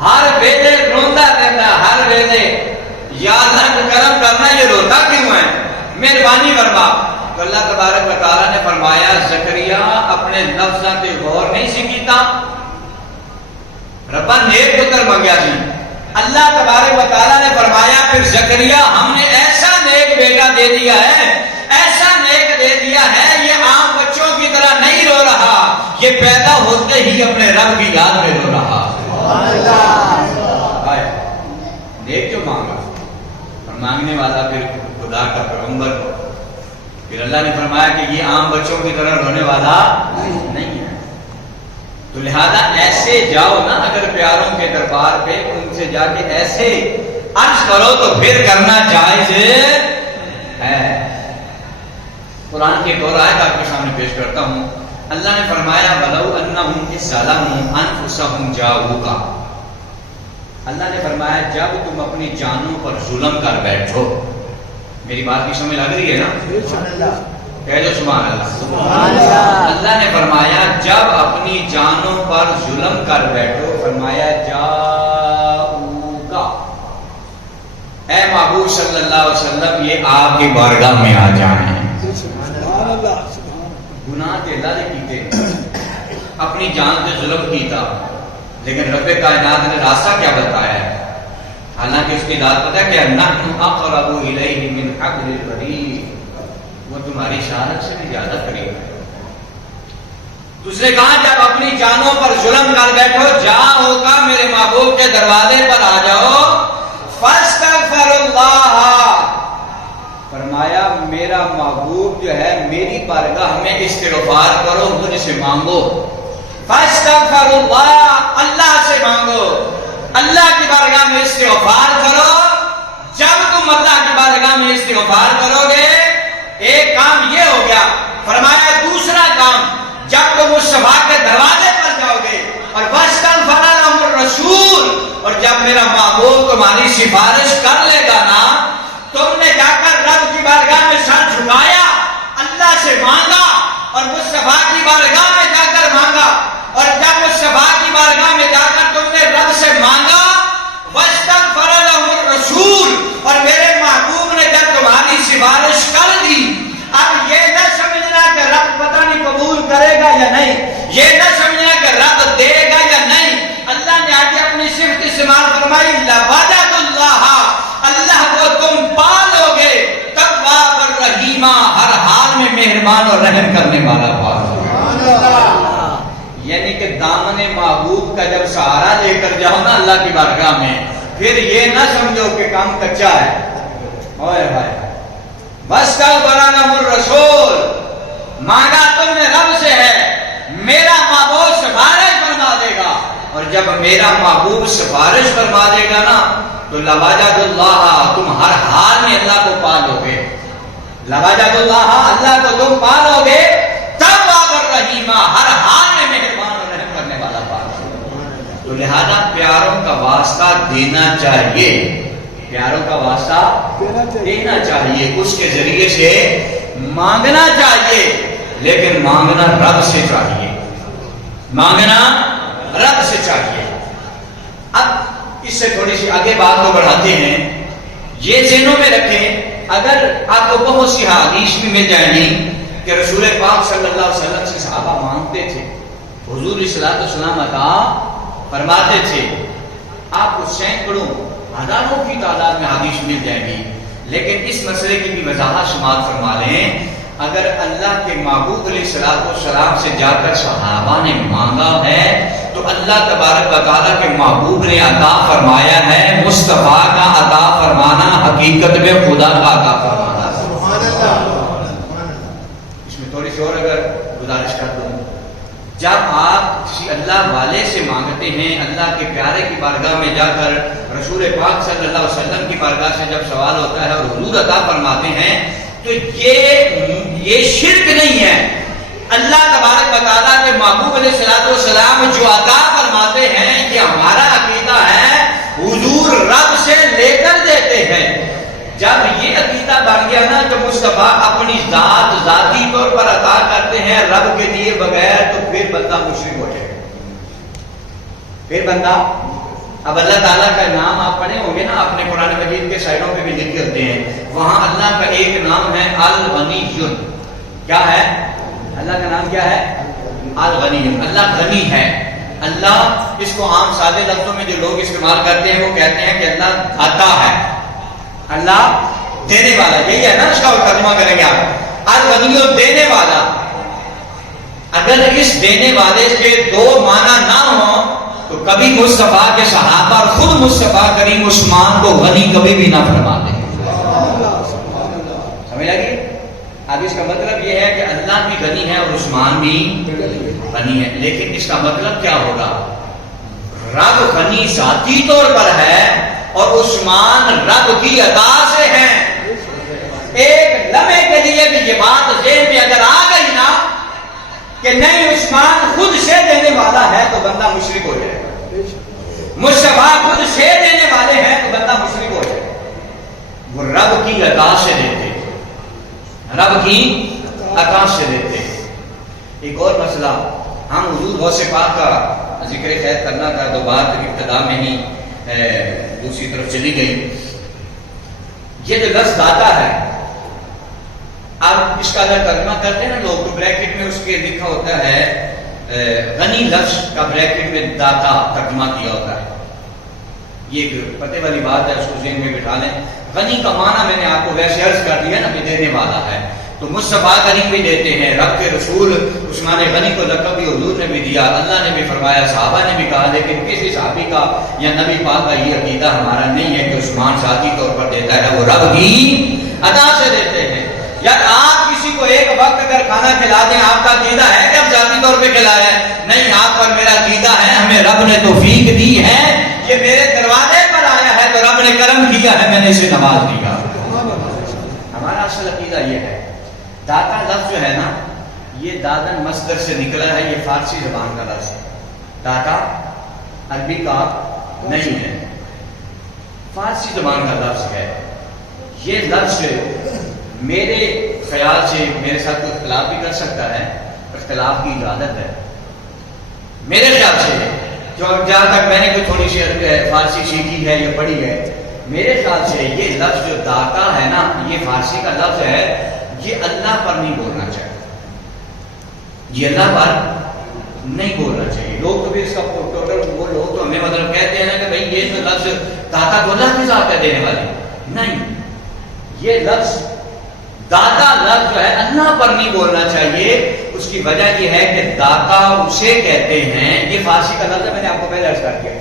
ہر ویلے روندا رہتا، ہر ویلے یا اللہ کا کرم کرنا، یہ روتا کیوں ہے؟ مہربانی فرما۔ تو اللہ تبارک و تعالیٰ نے فرمایا زکریا اپنے لفظاں تے غور نہیں سی کیتا، ربا نیک پتر منگیا سی۔ اللہ تبارک و تعالیٰ نے فرمایا پھر زکریا ہم نے ایسا نیک بیٹا دے دیا ہے، ایسا نیک دے دیا ہے، یہ عام بچوں کی طرح نہیں رو رہا، یہ پیدا ہوتے ہی اپنے رب کی یاد میں رو رہا۔ نیک جو مانگا، اور مانگنے والا پھر خدا کا پیغمبر، پھر اللہ نے فرمایا کہ یہ عام بچوں کی طرح رونے والا نہیں ہے۔ تو لہذا ایسے جاؤ نا اگر پیاروں کے دربار پہ، ان سے جا کے ایسے عرض کرو تو پھر کرنا جائز ہے۔ قرآن کی ایک اور آیت آپ کے سامنے پیش کرتا ہوں۔ اللہ نے فرمایا وَلَوْ أَنَّهُمْ إِذْ ظَلَمُوا أَنفُسَهُمْ جَاءُوكَ، اللہ نے فرمایا جب تم اپنی جانوں پر ظلم کر بیٹھو، میری بات کی سمجھ لگ رہی ہے نا؟ کہہ دو سبحان اللہ۔ اللہ نے فرمایا جب اپنی جانوں پر ظلم کر بیٹھو، فرمایا جاؤگا، اے محبوب صلی اللہ علیہ وسلم یہ آپ کی بارگاہ میں آ جائیں۔ گناہ تے اللہ نے کیتے، اپنی جان تے ظلم کیتا، لیکن رب کائنات نے راستہ کیا بتایا ہے؟ حالانکہ اس کی ذات پتہ ہے کہ نحن اقرب الیہ من حبل الورید، وہ تمہاری شہادت سے بھی زیادہ قریب ہے۔ دوسرے کہا جب اپنی جانوں پر ظلم کر بیٹھو، جاؤ کا میرے محبوب کے دروازے پر آ جاؤ، فاستغفر اللہ، فرمایا میرا محبوب جو ہے میری بارگاہ میں استغفار کرو، مجھ سے مانگو، فاستغفر اللہ، اللہ سے مانگو، اللہ کی بارگاہ میں استغفار کرو۔ جب تم اللہ کی بارگاہ میں استغفار کرو گے، ایک کام یہ ہو گیا، فرمایا دوسرا کام جب تم مصطفیٰ کے دروازے پر جاؤ گے اور واستغفر لهم الرسول، اور جب میرا محبوب تمہاری سفارش کر لے گا نا، تم نے جا کر رب کی بارگاہ میں سر جھکایا، اللہ سے مانگا اور مصطفیٰ کی بارگاہ میں جا کر مانگا، اور جب مصطفیٰ کی بارگاہ میں جا کر تم نے رب سے مانگا، واستغفر لهم الرسول، اور میرے محبوب نے جب تمہاری سفارش کر دی، اب یہ نہ سمجھنا کہ رب پتہ نہیں قبول کرے گا یا نہیں، یہ نہ سمجھنا کہ رب دے گا یا نہیں، اللہ نے آگے اپنی صفت استعمال فرمائی، لَوَجَدُ اللَّهَ، اللہ کو تم پالو گے، تواب الرحیم، ہر حال میں مہربان اور رحم کرنے والا پالو۔ یعنی کہ دامن محبوب کا جب سہارا لے کر جاؤ نا اللہ کی بارگاہ میں، پھر یہ نہ سمجھو کہ کام کچا ہے، اوئے بھائی واستغفر لهم الرسول، مانگا تم نے رب سے ہے، میرا محبوب سفارش فرما دے گا، اور جب میرا محبوب سفارش فرما دے گا نا تو لَوَجَدُ اللَّهَ، تم ہر حال میں اللہ کو پالو گے، لَوَجَدُ اللَّهَ، اللہ کو تم پالو گے، تواب الرحیم، ہر حال میں مہربان اور رحم کرنے والا پالو۔ تو لہذا پیاروں کا واسطہ دینا چاہیے، پیاروں کا واسطہ دینا چاہیے، اس کے ذریعے سے مانگنا چاہیے، لیکن مانگنا رب سے چاہیے، مانگنا رب سے چاہیے۔ اب اس سے تھوڑی سی آگے بات کو بڑھاتے ہیں، یہ ذہنوں میں رکھیں، اگر آپ کو بہت سی حدیث بھی مل جائیں گی کہ رسول پاک صلی اللہ علیہ وسلم سے صحابہ مانگتے تھے، حضور علیہ السلام عطا فرماتے تھے، آپ کو سینکڑوں ہزاروں کی تعداد میں حدیث مل جائے گی، لیکن اس مسئلے کی بھی وضاحت سماعت فرما لیں، اگر اللہ کے محبوب علیہ السلام سے جا کر صحابہ نے مانگا ہے تو اللہ تبارک و تعالیٰ کے محبوب نے عطا فرمایا ہے، مصطفیٰ کا عطا فرمانا حقیقت میں خدا کا عطا فرمانا۔ سبحان اللہ۔ اس میں تھوڑی سی اور اگر گزارش کر دوں، جب آپ کسی اللہ والے سے مانگتے ہیں، اللہ کے پیارے کی بارگاہ میں جا کر رسول پاک صلی اللہ علیہ وسلم کی بارگاہ سے جب سوال ہوتا ہے اور حضور عطا فرماتے ہیں، تو یہ شرک نہیں ہے۔ اللہ تبارک و تعالیٰ کے محبوب علیہ السلام جو عطا فرماتے ہیں، یہ ہمارا عقیدہ ہے، حضور رب سے لے کر دیتے ہیں۔ جب یہ عقیدہ بن گیا نا تو مصطفیٰ اپنی ذاتی طور پر عطا کرتے ہیں رب کے دیے بغیر، تو پھر بندہ مشرک ہو جائے، پھر بندہ، اب اللہ تعالیٰ کا نام آپ پڑھے ہوں گے نا اپنے قرآن مجید کے سائڈوں پہ بھی لکھے ہوتے ہیں، وہاں اللہ کا ایک نام ہے الغنی، کیا ہے اللہ کا نام؟ کیا ہے؟ الغنی، اللہ غنی ہے۔ اللہ، اس کو عام سادے لفظوں میں جو لوگ استعمال کرتے ہیں وہ کہتے ہیں کہ اللہ عطا ہے، اللہ دینے والا، یہی ہے نا اس کا ترجمہ کریں گے آپ، الغنی دینے والا۔ اگر اس دینے والے کے دو معنی نہ ہوں تو کبھی مصطفیٰ کے صحابہ اور خود مصطفیٰ کریم عثمان کو غنی کبھی بھی نہ فرما دیں۔ سمجھ لگی؟ اب اس کا مطلب یہ ہے کہ اللہ بھی غنی ہے اور عثمان بھی غنی ہے، لیکن اس کا مطلب کیا ہوگا؟ رب غنی ذاتی طور پر ہے اور عثمان رب کی عطا سے ہیں۔ ایک لمحے کے لیے بھی یہ بات ذہن میں اگر آ گئی نا کہ نہیں عثمان خود سے دینے والا ہے تو بندہ مشرک ہو جائے گا، مصطفیٰ خود سے دینے والے ہیں تو بندہ مشرک ہو جائے گا۔ وہ رب کی عطا سے دیتے، رب کی عطا سے دیتے۔ ایک اور مسئلہ، ہم حضور غوث پاک کا ذکر خیر کرنا تھا تو بات ابتدا میں ہی دوسری طرف چلی گئی۔ یہ جو لفظ داتا ہے، اب اس کا اگر ترجمہ کرتے ہیں نا لوگ تو بریکٹ میں اس کے لکھا ہوتا ہے غنی، لفظ کا بریکٹ میں داتا ترجمہ کیا ہوتا ہے، یہ ایک پتے والی بات ہے، اس کو ذہن میں بٹھا لیں۔ غنی کا معنی میں نے آپ کو ویسے عرض کر دیا نا کہ دینے والا ہے، تو مصطفیٰ غنی بھی دیتے ہیں، رب کے رسول عثمان غنی کو لقب بھی حضور نے بھی دیا، اللہ نے بھی فرمایا، صحابہ نے بھی کہا، لیکن کسی صحابی کا یا نبی پاک کا یہ عقیدہ ہمارا نہیں ہے کہ عثمان ذاتی طور پر دیتا ہے، وہ رب کی عطا سے دیتے ہیں۔ یار آپ کسی کو ایک وقت اگر کھانا کھلا دیں، آپ کا عقیدہ ہے کہ ہم ذاتی طور پہ کھلایا ہے؟ نہیں، آپ پر میرا عقیدہ ہے ہمیں رب نے توفیق دی ہے، یہ میرے دروازے پر آیا ہے تو رب نے کرم کیا ہے، میں نے اسے نواز دیا۔ ہمارا اصل عقیدہ یہ ہے۔ داتا لفظ جو ہے نا، یہ دادن مصدر سے نکلا ہے، یہ فارسی زبان کا لفظ ہے۔ داتا عربی کا نہیں ہے، فارسی زبان کا لفظ ہے۔ یہ لفظ میرے خیال سے، میرے ساتھ کوئی اختلاف بھی کر سکتا ہے، اختلاف کی اجازت ہے میرے خیال سے، جو جہاں تک میں نے کوئی تھوڑی سی فارسی سیکھی ہے یا پڑھی ہے، میرے خیال سے یہ لفظ جو داتا ہے نا، یہ فارسی کا لفظ ہے، یہ اللہ پر نہیں بولنا چاہیے، یہ اللہ پر نہیں بولنا چاہیے۔ لوگ تو بھی اس کا ٹوٹل، وہ لوگ تو ہمیں مطلب کہتے ہیں نا کہ بھئی یہ جو لفظ داتا کو اللہ کی ذات ہے دینے والی، نہیں، یہ لفظ داتا لفظ جو ہے اللہ پر نہیں بولنا چاہیے۔ اس کی وجہ یہ ہے کہ داتا اسے کہتے ہیں، یہ فارسی کا لفظ ہے، میں نے آپ کو پہلے عرض کر دیا،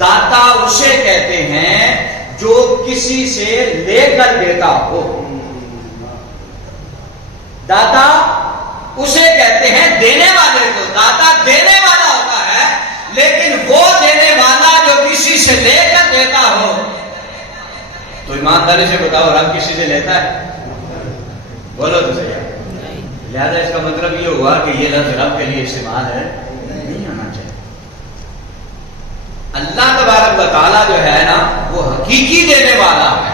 داتا اسے کہتے ہیں جو کسی سے لے کر دیتا ہو۔ داتا اسے کہتے ہیں دینے والے کو، داتا دینے والا ہوتا ہے، لیکن وہ دینے والا جو کسی سے لے کر دیتا ہو۔ تو ایمانداری سے بتاؤ، رب کسی سے لیتا ہے؟ بولو تو صحیح۔ لہذا اس کا مطلب یہ ہوا کہ یہ لفظ رب کے لیے استعمال ہے نہیں ہونا چاہیے۔ اللہ تبارک و تعالیٰ جو ہے نا، وہ حقیقی دینے والا ہے،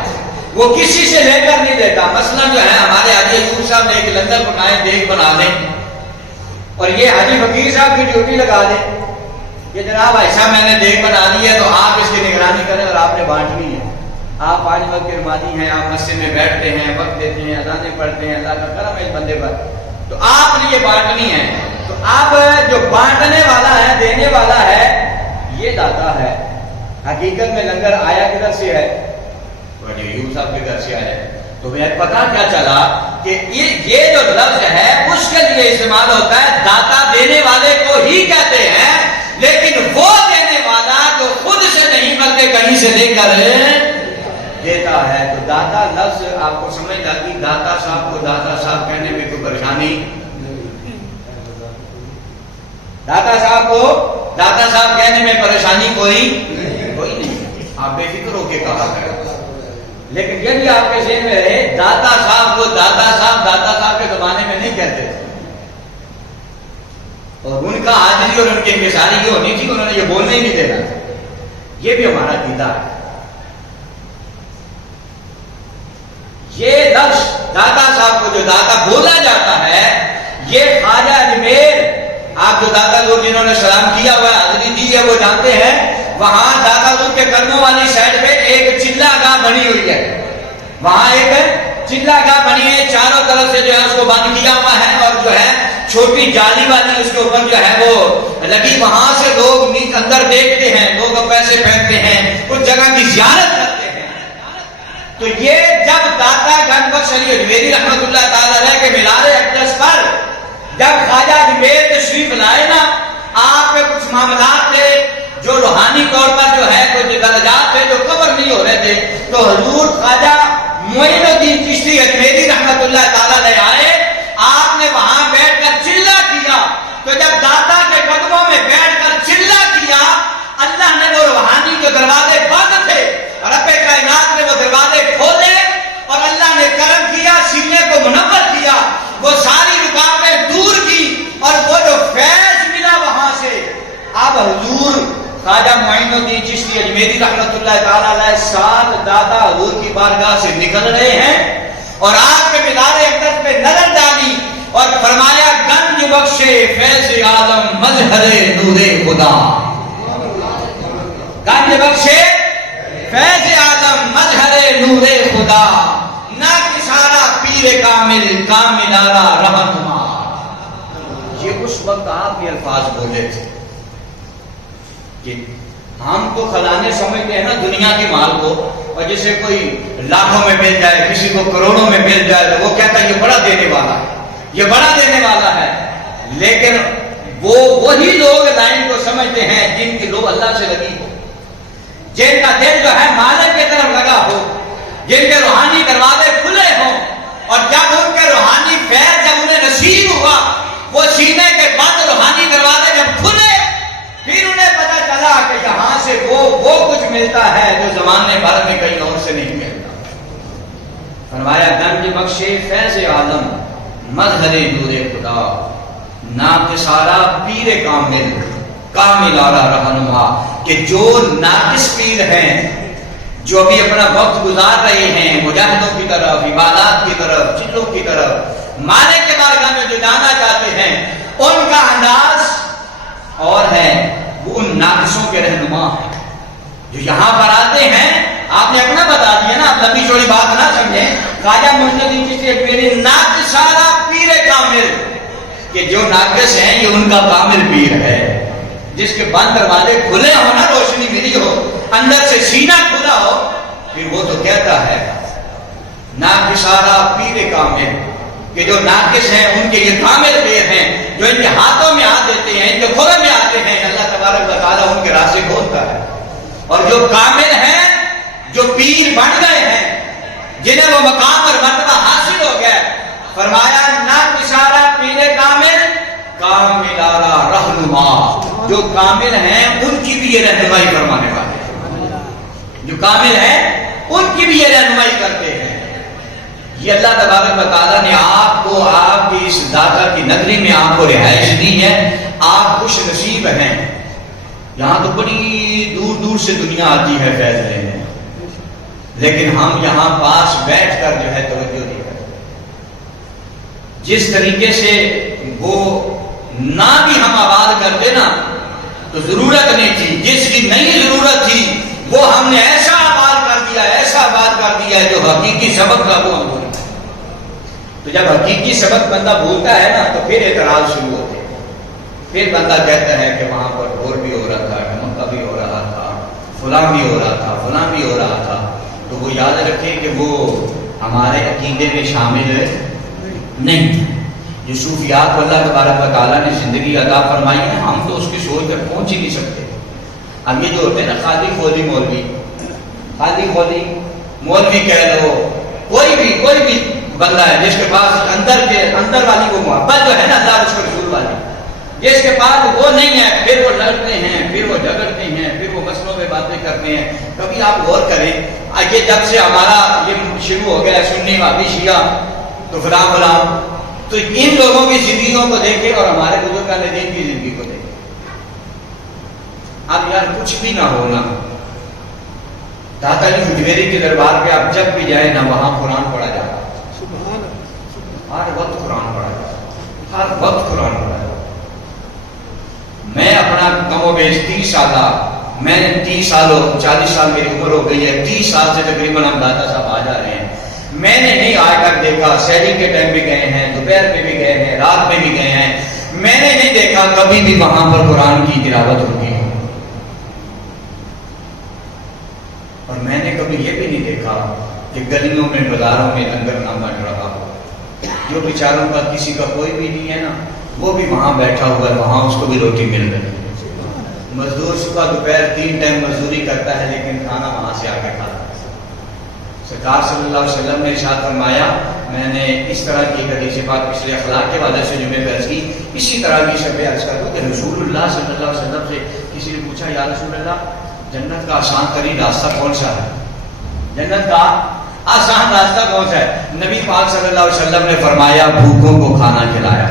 وہ کسی سے لے کر نہیں دیتا۔ مثلا جو ہے ہمارے حاجی ایوب صاحب نے ایک لنگر بنائے، دیگ بنا دیں، اور یہ حاجی فقیر صاحب کی ڈیوٹی لگا دیں کہ جناب ایسا میں نے دیگ بنا دی ہے تو آپ اس کی نگرانی کریں اور آپ نے بانٹنی ہے۔ آپ 5 وقت کے نمازی ہیں، آپ مسجد میں بیٹھتے ہیں، وقت دیتے ہیں، اذانیں پڑھتے ہیں، اللہ کا کرم ہے اس بندے پر، تو آپ نے یہ بانٹنی ہے۔ تو اب جو بانٹنے والا ہے، دینے والا ہے، یہ داتا ہے۔ حقیقت میں لنگر آیا کدھر سے ہے؟ ایوب صاحب کے گھر سے آیا ہے۔ تو میں پتا کیا چلا کہ یہ جو لفظ ہے اس کے لیے استعمال ہوتا ہے، داتا دینے والے کو ہی کہتے ہیں، لیکن وہ دینے والا جو خود سے نہیں بلکہ کہیں سے لے کر دیتا ہے۔ تو داتا لفظ آپ کو سمجھ لگی، داتا صاحب کو داتا صاحب کہنے میں کوئی پریشانی، داتا صاحب کو داتا صاحب کہنے میں پریشانی کوئی نہیں، آپ بے فکر ہو کے کہا کریں۔ لیکن یہ بھی آپ کے ذہن میں رہے، داتا صاحب کو داتا صاحب کے زمانے میں نہیں کہتے، اور ان کا حاضری اور ان کی انکساری یہ ہونی تھی، انہوں نے یہ بولنے ہی نہیں دینا تھا۔ یہ بھی ہمارا عقیدہ ہے۔ یہ لفظ داتا صاحب کو جو داتا بولا جاتا ہے، یہ خواجہ اجمیر، آپ جو داتا لوگ جنہوں نے سلام کیا ہوا ہے، حاضری دی ہے، وہ جانتے ہیں وہاں داتا لوگ کے قدموں والی سائڈ پہ ایک چلا گاہ بنی ہوئی ہے، وہاں ایک چلا گاہ بنی ہے، چاروں طرف سے جو ہے اس کو بند کیا ہوا ہے، اور جو ہے چھوٹی جالی والی اس کے اوپر جو ہے وہ لگی، وہاں سے لوگ اندر دیکھتے ہیں، لوگ پیسے پھینکتے ہیں، اس جگہ کی زیارت کرتے ہیں۔ تو یہ جب داتا گنج بخش علی اجمیری رحمۃ اللہ تعالی علیہ کے مینار اقدس پر جب خواجہ اجمیر تشریف لائے نا، آپ کے کچھ معاملات تھے جو روحانی طور پر جو ہے کچھ درجات تھے جو کور نہیں ہو رہے تھے، تو حضور خواجہ معین الدین چشتی اجمیری رحمۃ اللہ تعالی علیہ آئے، آپ نے وہاں بیٹھ کر چلا کیا۔ تو جب داتا کے قدموں میں بیٹھ کر چلا کیا، اللہ نے وہ روحانی جو دروازے بند تھے، رب کائنات نے وہ دروازے کھولے، اور اللہ نے کرم کیا، سینے کو منور کیا، وہ ساری رکاوٹیں دور کی، اور وہ جو فیض ملا وہاں سے، اب حضور خواجہ معین الدین چشتی اجمیری رحمۃ اللہ تعالی علیہ ساتھ داتا حضور کی بارگاہ سے نکل رہے ہیں، اور آپ کے مینار اقدس پہ نظر ڈالی اور فرمایا، گنج بخشے فیض عالم مظہر نور خدا، گنج بخشے فیض عالم مظہر نور خدا، نہ کسارا پیر کامل کامل آرا رہنما۔ یہ اس وقت آپ یہ الفاظ بولے تھے کہ ہم تو خزانے سمجھتے ہیں نا دنیا کے مال کو، اور جسے کوئی لاکھوں میں مل جائے، کسی کو کروڑوں میں مل جائے تو وہ کہتا ہے یہ بڑا دینے والا ہے، یہ بڑا دینے والا ہے۔ لیکن وہ وہی لوگ لائن کو سمجھتے ہیں جن کی لو اللہ سے لگی ہو، جن کا دل جو ہے مالک کی طرف لگا ہو، جن کے روحانی دروازے کھلے ہوں، اور جب ان کے روحانی فیض جب انہیں نصیب ہوا، وہ سینے کے بعد روحانی دروازے جب کھلے، پھر انہیں پتا چلا کہ یہاں سے وہ کچھ ملتا ہے جو زمانے بھر میں کہیں اور سے نہیں ملتا۔ فرمایا گنج بخشے فیض عالم مظہر نور خدا، ناقصارا پیر کامل کامل آرا رہنما، کہ جو ناقص پیر ہیں، جو بھی اپنا وقت گزار رہے ہیں مجاہدوں کی طرف، عبادات کی طرف، چلوں کی طرف، مالک کے بارگاہ میں جو جانا چاہتے ہیں، ان کا انداز اور ہے، وہ ان ناقصوں کے رہنما ہیں جو یہاں پر آتے ہیں۔ آپ نے اپنا بتا دیا نا، آپ لمبی چوڑی بات نہ سمجھیں۔ خواجہ معین الدین چشتی اجمیری ناقصارا پیر کامل، کہ جو ناقص ہیں یہ ان کا کامل پیر ہے، جس کے بند دروازے کھلے ہو نا، روشنی ملی ہو، اندر سے سینہ کھلا ہو، پھر وہ تو کہتا ہے ناقصارا پیر کامل، کہ جو ناقص ہیں ان کے یہ کامل پیر ہیں، جو ان کے ہاتھوں میں ہاتھ دیتے ہیں، ان کے کھرے میں آتے ہیں، اللہ تبارک و تعالیٰ ان کے راستے کھولتا ہے۔ اور جو کامل ہیں، جو پیر بن گئے ہیں، جنہیں وہ مقام اور مرتبہ حاصل ہو گیا، فرمایا ناقصارا پیر کامل کامل آرا رہنما، جو کامل ہیں ان کی بھی یہ رہنمائی فرمانے والے ہیں، جو کامل ہیں ان کی بھی یہ رہنمائی کرتے ہیں۔ یہ اللہ تبارک و تعالیٰ نے آپ کو، آپ کی اس داتا کی نگری میں آپ کو رہائش دی ہے، آپ خوش نصیب ہیں۔ یہاں تو بڑی دور دور سے دنیا آتی ہے فیض لینے، لیکن ہم یہاں پاس بیٹھ کر جو ہے توجہ نہیں کرتے۔ جس طریقے سے وہ نہ بھی ہم آباد کرتے نا تو ضرورت نہیں تھی، جس کی نہیں ضرورت تھی وہ ہم نے ایسا آباد کر دیا، ایسا آباد کر دیا ہے جو حقیقی سبق کا وہ ہم بھول گئے۔ تو جب حقیقی سبق بندہ بھولتا ہے نا تو پھر اعتراض شروع ہوتے ہیں، پھر بندہ کہتا ہے کہ وہاں پر اور بھی ہو رہا تھا، ڈھمکا بھی ہو رہا تھا، فلاں بھی ہو رہا تھا، فلاں بھی ہو رہا تھا۔ تو وہ یاد رکھیں کہ وہ ہمارے عقیدے میں شامل نہیں۔ جو صوفیات کو اللہ تبارک و تعالیٰ نے زندگی عطا فرمائی ہے، ہم تو اس کی سوچ تک پہنچ ہی نہیں سکتے۔ اب یہ جو ہوتے ہیں نا خالی خولی مولوی، خالی خولی مولوی کہہ لو، کوئی بھی بندہ ہے جس کے پاس اندر والی وہ محبت جو ہے نا اللہ اس کو رسول والی، جس کے پاس وہ نہیں ہے، پھر وہ لڑتے ہیں، پھر وہ جھگڑتے ہیں، پھر وہ مسئلوں پہ باتیں کرتے ہیں۔ کبھی آپ غور کریں، یہ جب سے ہمارا یہ شروع ہو گیا سنی وابی شیعہ تو فلاں، تو ان لوگوں کی زندگیوں کو دیکھیں اور ہمارے بزرگان دین کی زندگی کو دیکھیں۔ اب یار کچھ بھی نہ ہونا، داتا علی حجویری کے دربار پہ آپ جب بھی جائیں نا وہاں قرآن پڑھا جاتا، ہر وقت قرآن پڑھا جاتا، ہر وقت قرآن پڑھا جاتا۔ میں اپنا کم و بیش 30 سالہ، میں 30 سال 40 سال میری عمر ہو گئی ہے، 30 سال سے تقریباً ہم داتا صاحب آ جا رہے ہیں، میں نے نہیں آ کر دیکھا، سحری کے ٹائم بھی گئے ہیں، دوپہر میں بھی گئے ہیں، رات میں بھی گئے ہیں، میں نے نہیں دیکھا کبھی بھی وہاں پر قرآن کی تلاوت ہوتی ہے، اور میں نے کبھی یہ بھی نہیں دیکھا کہ گلیوں میں بازاروں میں لنگر نہ بن رہا ہو۔ جو بیچاروں کا کسی کا کوئی بھی نہیں ہے نا، وہ بھی وہاں بیٹھا ہوا ہے، وہاں اس کو بھی روٹی مل رہی ہے۔ مزدور صبح دوپہر 3 ٹائم مزدوری کرتا ہے لیکن کھانا وہاں سے آ کے کھاتا ہے۔ سرکار صلی اللہ علیہ وسلم نے ارشاد فرمایا، میں نے اس طرح کی حدیث پاک پچھلے اخلاق کے حوالے سے جمعے میں عرض کی، اسی طرح کی شب عرض کر دوں کہ رسول اللہ صلی اللہ علیہ وسلم سے کسی نے پوچھا، یا رسول اللہ جنت کا آسان ترین راستہ کون سا ہے؟ جنت کا آسان راستہ کون سا ہے؟ نبی پاک صلی اللہ علیہ وسلم نے فرمایا بھوکوں کو کھانا کھلایا۔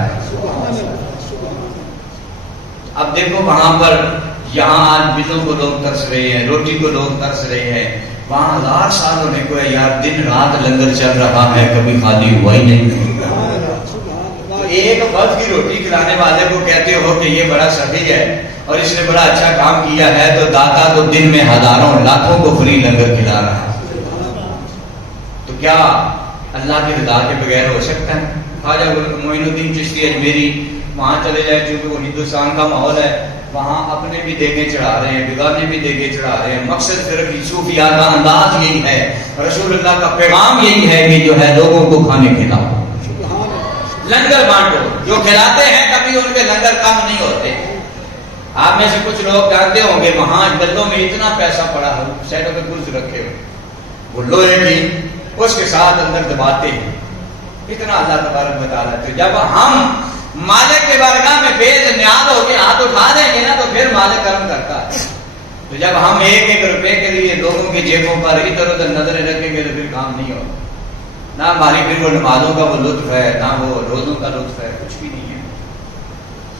اب دیکھو وہاں پر، یہاں آج بلوں کو لوگ ترس رہے ہیں، روٹی کو لوگ ترس رہے ہیں، وہاں 1000 سال ہونے کو ہے یار، دن رات لنگر چل رہا ہے، کبھی خالی ہوا ہی نہیں۔ ایک وقت کی روٹی کھلانے والے کو کہتے ہو کہ یہ بڑا سخی ہے اور اس نے بڑا اچھا کام کیا ہے، تو داتا تو دن میں ہزاروں لاکھوں کو فری لنگر کھلا رہا ہے، تو کیا اللہ کی رضا کے بغیر ہو سکتا ہے؟ خواجہ معین الدین چشتی اجمیری وہاں چلے جائے، چونکہ وہ ہندوستان کا ماحول ہے، وہاں اپنے بھی دیگے چڑھا رہے ہیں، بیگانے بھی دیگے چڑھا رہے ہیں. مقصد صرف صوفیہ کا انداز یہی ہے، رسول اللہ کا پیغام یہی ہے کہ جو ہے لوگوں کو کھانے کھلاؤ، لنگر بانٹو. جو کھلاتے ہیں کبھی ان کے لنگر کم نہیں ہوتے. آپ میں سے کچھ لوگ جانتے ہوں گے وہاں گلوں میں اتنا پیسہ پڑا ہو، سیڈوں پہ گلز رکھے ہو، وہ لوہے کی اس کے ساتھ اندر دباتے ہیں. اتنا اللہ تبارک و تعالیٰ. تو جب ہم مالک کے بارگاہ میں بے نیاز ہو کے ہاتھ اٹھا دیں گے نا تو پھر مالک کرم کرتا ہے. تو جب ہم ایک ایک روپے کے لیے لوگوں کی جیبوں پر ادھر ادھر نظریں رکھیں گے تو پھر کام نہیں ہوگا. نہ ہماری پھر وہ نمازوں کا وہ لطف ہے، نہ وہ روزوں کا لطف ہے، کچھ بھی نہیں ہے.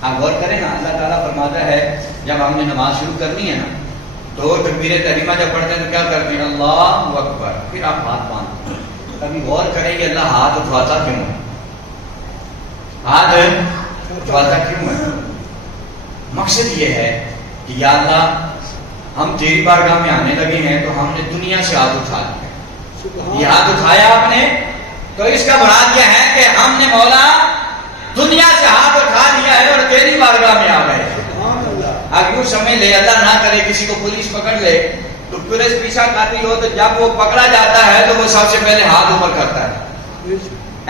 آپ غور کریں نا، اللہ تعالیٰ فرماتا ہے جب ہم نے نماز شروع کرنی ہے نا تو تکبیر تحریمہ جب پڑھتے ہیں تو کیا کرتے ہیں؟ اللہ اکبر، پھر آپ ہاتھ باندھتے ہیں. کبھی غور کریں کہ اللہ ہاتھ اٹھواتا کیوں ہے؟ ہاتھ اٹھواتا کیوں ہے؟ مقصد یہ ہے کہ یا اللہ ہم تیری بارگاہ میں آنے لگے ہیں تو ہم نے دنیا سے ہاتھ اٹھا لیا. یہ ہاتھ اٹھایا آپ نے تو اس کا مراد یہ ہے کہ ہم نے مولا دنیا سے ہاتھ اٹھا لیا ہے اور تیری بارگاہ میں آ گئے. اب یوں سمجھ لے، اللہ نہ کرے کسی کو پولیس پکڑ لے تو پولیس پیچھا کھاتی ہو تو جب وہ پکڑا جاتا ہے تو وہ سب سے پہلے ہاتھ اوپر کرتا ہے.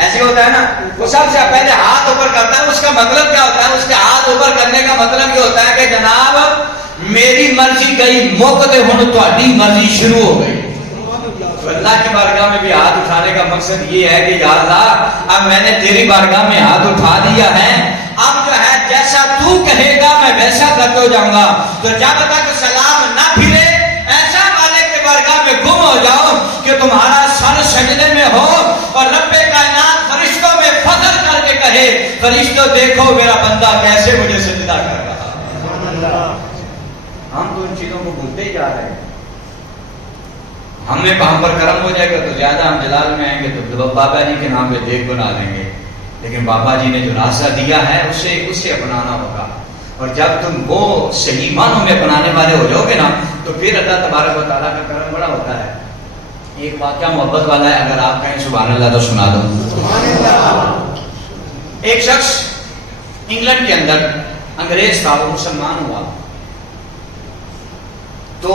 ایسے ہوتا ہے نا، وہ سب سے پہلے ہاتھ اوپر کرتا ہے. اس کا مطلب کیا ہوتا ہے؟ اس کے ہاتھ اوپر کرنے کا مطلب یہ ہوتا ہے کہ جناب میری مرضی گئی موقع ہوں تہاڈی مرضی شروع ہو گئی. تو اللہ کی بارگاہ میں بھی ہاتھ اٹھانے کا مقصد یہ ہے کہ یا اللہ اب میں نے تیری بارگاہ میں ہاتھ اٹھا دیا ہے، اب جو ہے جیسا تو کہے گا میں ویسا کرتے جاؤں گا. تو جب تک سلام نہ پھرے ایسا مالک کے بارگاہ میں گم ہو جاؤ کہ تمہارا سر سجدے میں ہو اور رب کائنات فرشتوں میں فضل کر کے کہے فرشتوں دیکھو میرا بندہ کیسے مجھے سجدہ کر رہا. ہم تو ان چیزوں کو بھولتے ہی جا رہے ہیں. ہم پر کرم ہو جائے گا تو زیادہ ہم جلال میں آئیں گے تو بابا جی کے نام پہ دیکھ بنا لیں گے، لیکن بابا جی نے جو راستہ دیا ہے اسے اپنانا ہوگا. اور جب تم وہ صحیح معنوں میں اپنانے والے ہو جاؤ گے نا تو پھر اللہ تبارک و تعالیٰ کا کرم بڑا ہوتا ہے. ایک واقعہ محبت والا ہے، اگر آپ کہیں سبحان اللہ تو سنا دو. ایک شخص انگلینڈ کے اندر انگریز تھا، وہ مسلمان ہوا تو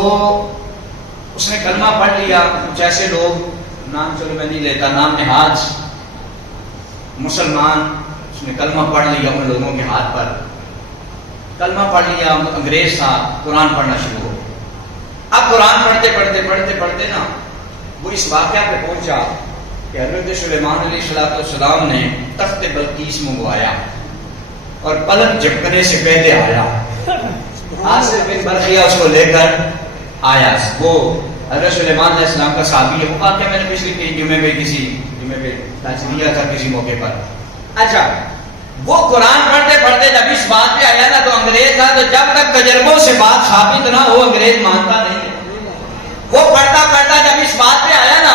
اس نے کلمہ پڑھ لیا. کچھ ایسے لوگ، نام چلو میں نہیں لیتا، نام نہاد مسلمان، اس نے کلمہ پڑھ لیا ان لوگوں کے ہاتھ پر. کلمہ پڑھ لیا، انگریز تھا، قرآن پڑھنا شروع ہو. اب قرآن پڑھتے نا وہ اس واقعہ پہ پہنچا کہ حضرت سلیمان علیہ السلام نے تخت بلقیس منگوایا اور پلک جھپکنے سے پہلے آیا. آصف بن برقیہ اس کو لے کر آیا. وہ حضرت سلیمان علیہ السلام کا صحابی ہے. وہ واقعہ میں نے پچھلے جمعے پہ دیا تھا کسی موقع پر. اچھا، وہ قرآن پڑھتے جب اس بات پہ آیا نا تو انگریز تھا، تو جب تک تجربوں سے بات ثابت نہ ہو انگریز مانتا نہیں ہے. وہ پڑھتا جب اس بات پہ آیا نا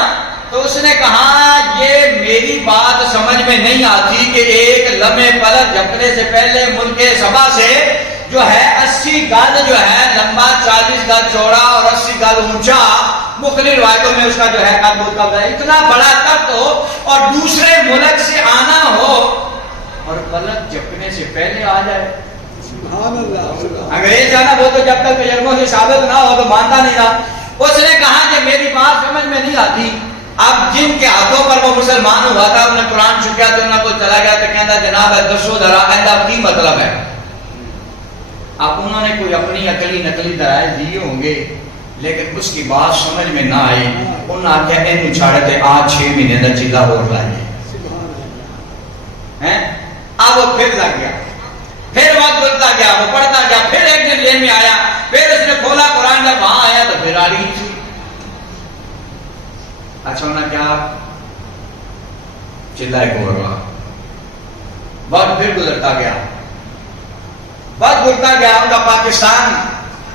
تو اس نے کہا یہ میری بات سمجھ میں نہیں آتی کہ ایک لمحے پلک جھپکنے سے پہلے ملک سبا سے جو ہے 80 گز جو ہے لمبا، 40 گز چوڑا اور 80 گز اونچا، مختلف روایتوں میں اس کا جو ہے اتنا بڑا تخت ہو اور دوسرے ملک سے آنا ہو اور پلک جھپکنے سے پہلے آ جائے. انگریز جانا وہ تو جب تک تجربوں سے ثابت نہ ہو تو مانتا نہیں تھا. اس نے کہا کہ میری بات سمجھ میں نہیں آتی. اب جن کے ہاتھوں پر وہ مسلمان ہوا تھا انہیں قرآن چکیا تو انہیں کوئی چلا گیا تو کہتا جناب ہے دسو ذرا ایسا کی مطلب ہے. اب انہوں نے کوئی اپنی عقلی نقلی درائل دیے ہوں گے لیکن اس کی بات سمجھ میں نہ آئی. انہوں نے آخیا اینو چھاڑے تے آج 6 مہینے کا چیلا ہو لائیے. اب وہ پھر لگ گیا، پھر وقت گزرتا گیا، وہ پڑھتا گیا. پھر ایک دن ذہن میں آیا، پھر اس نے کھولا قرآن، جب وہاں آیا تو پھر آ رہی تھی. اچھا ہونا کیا چلائے کو ہوگا. وقت پھر گزرتا گیا. ان کا پاکستان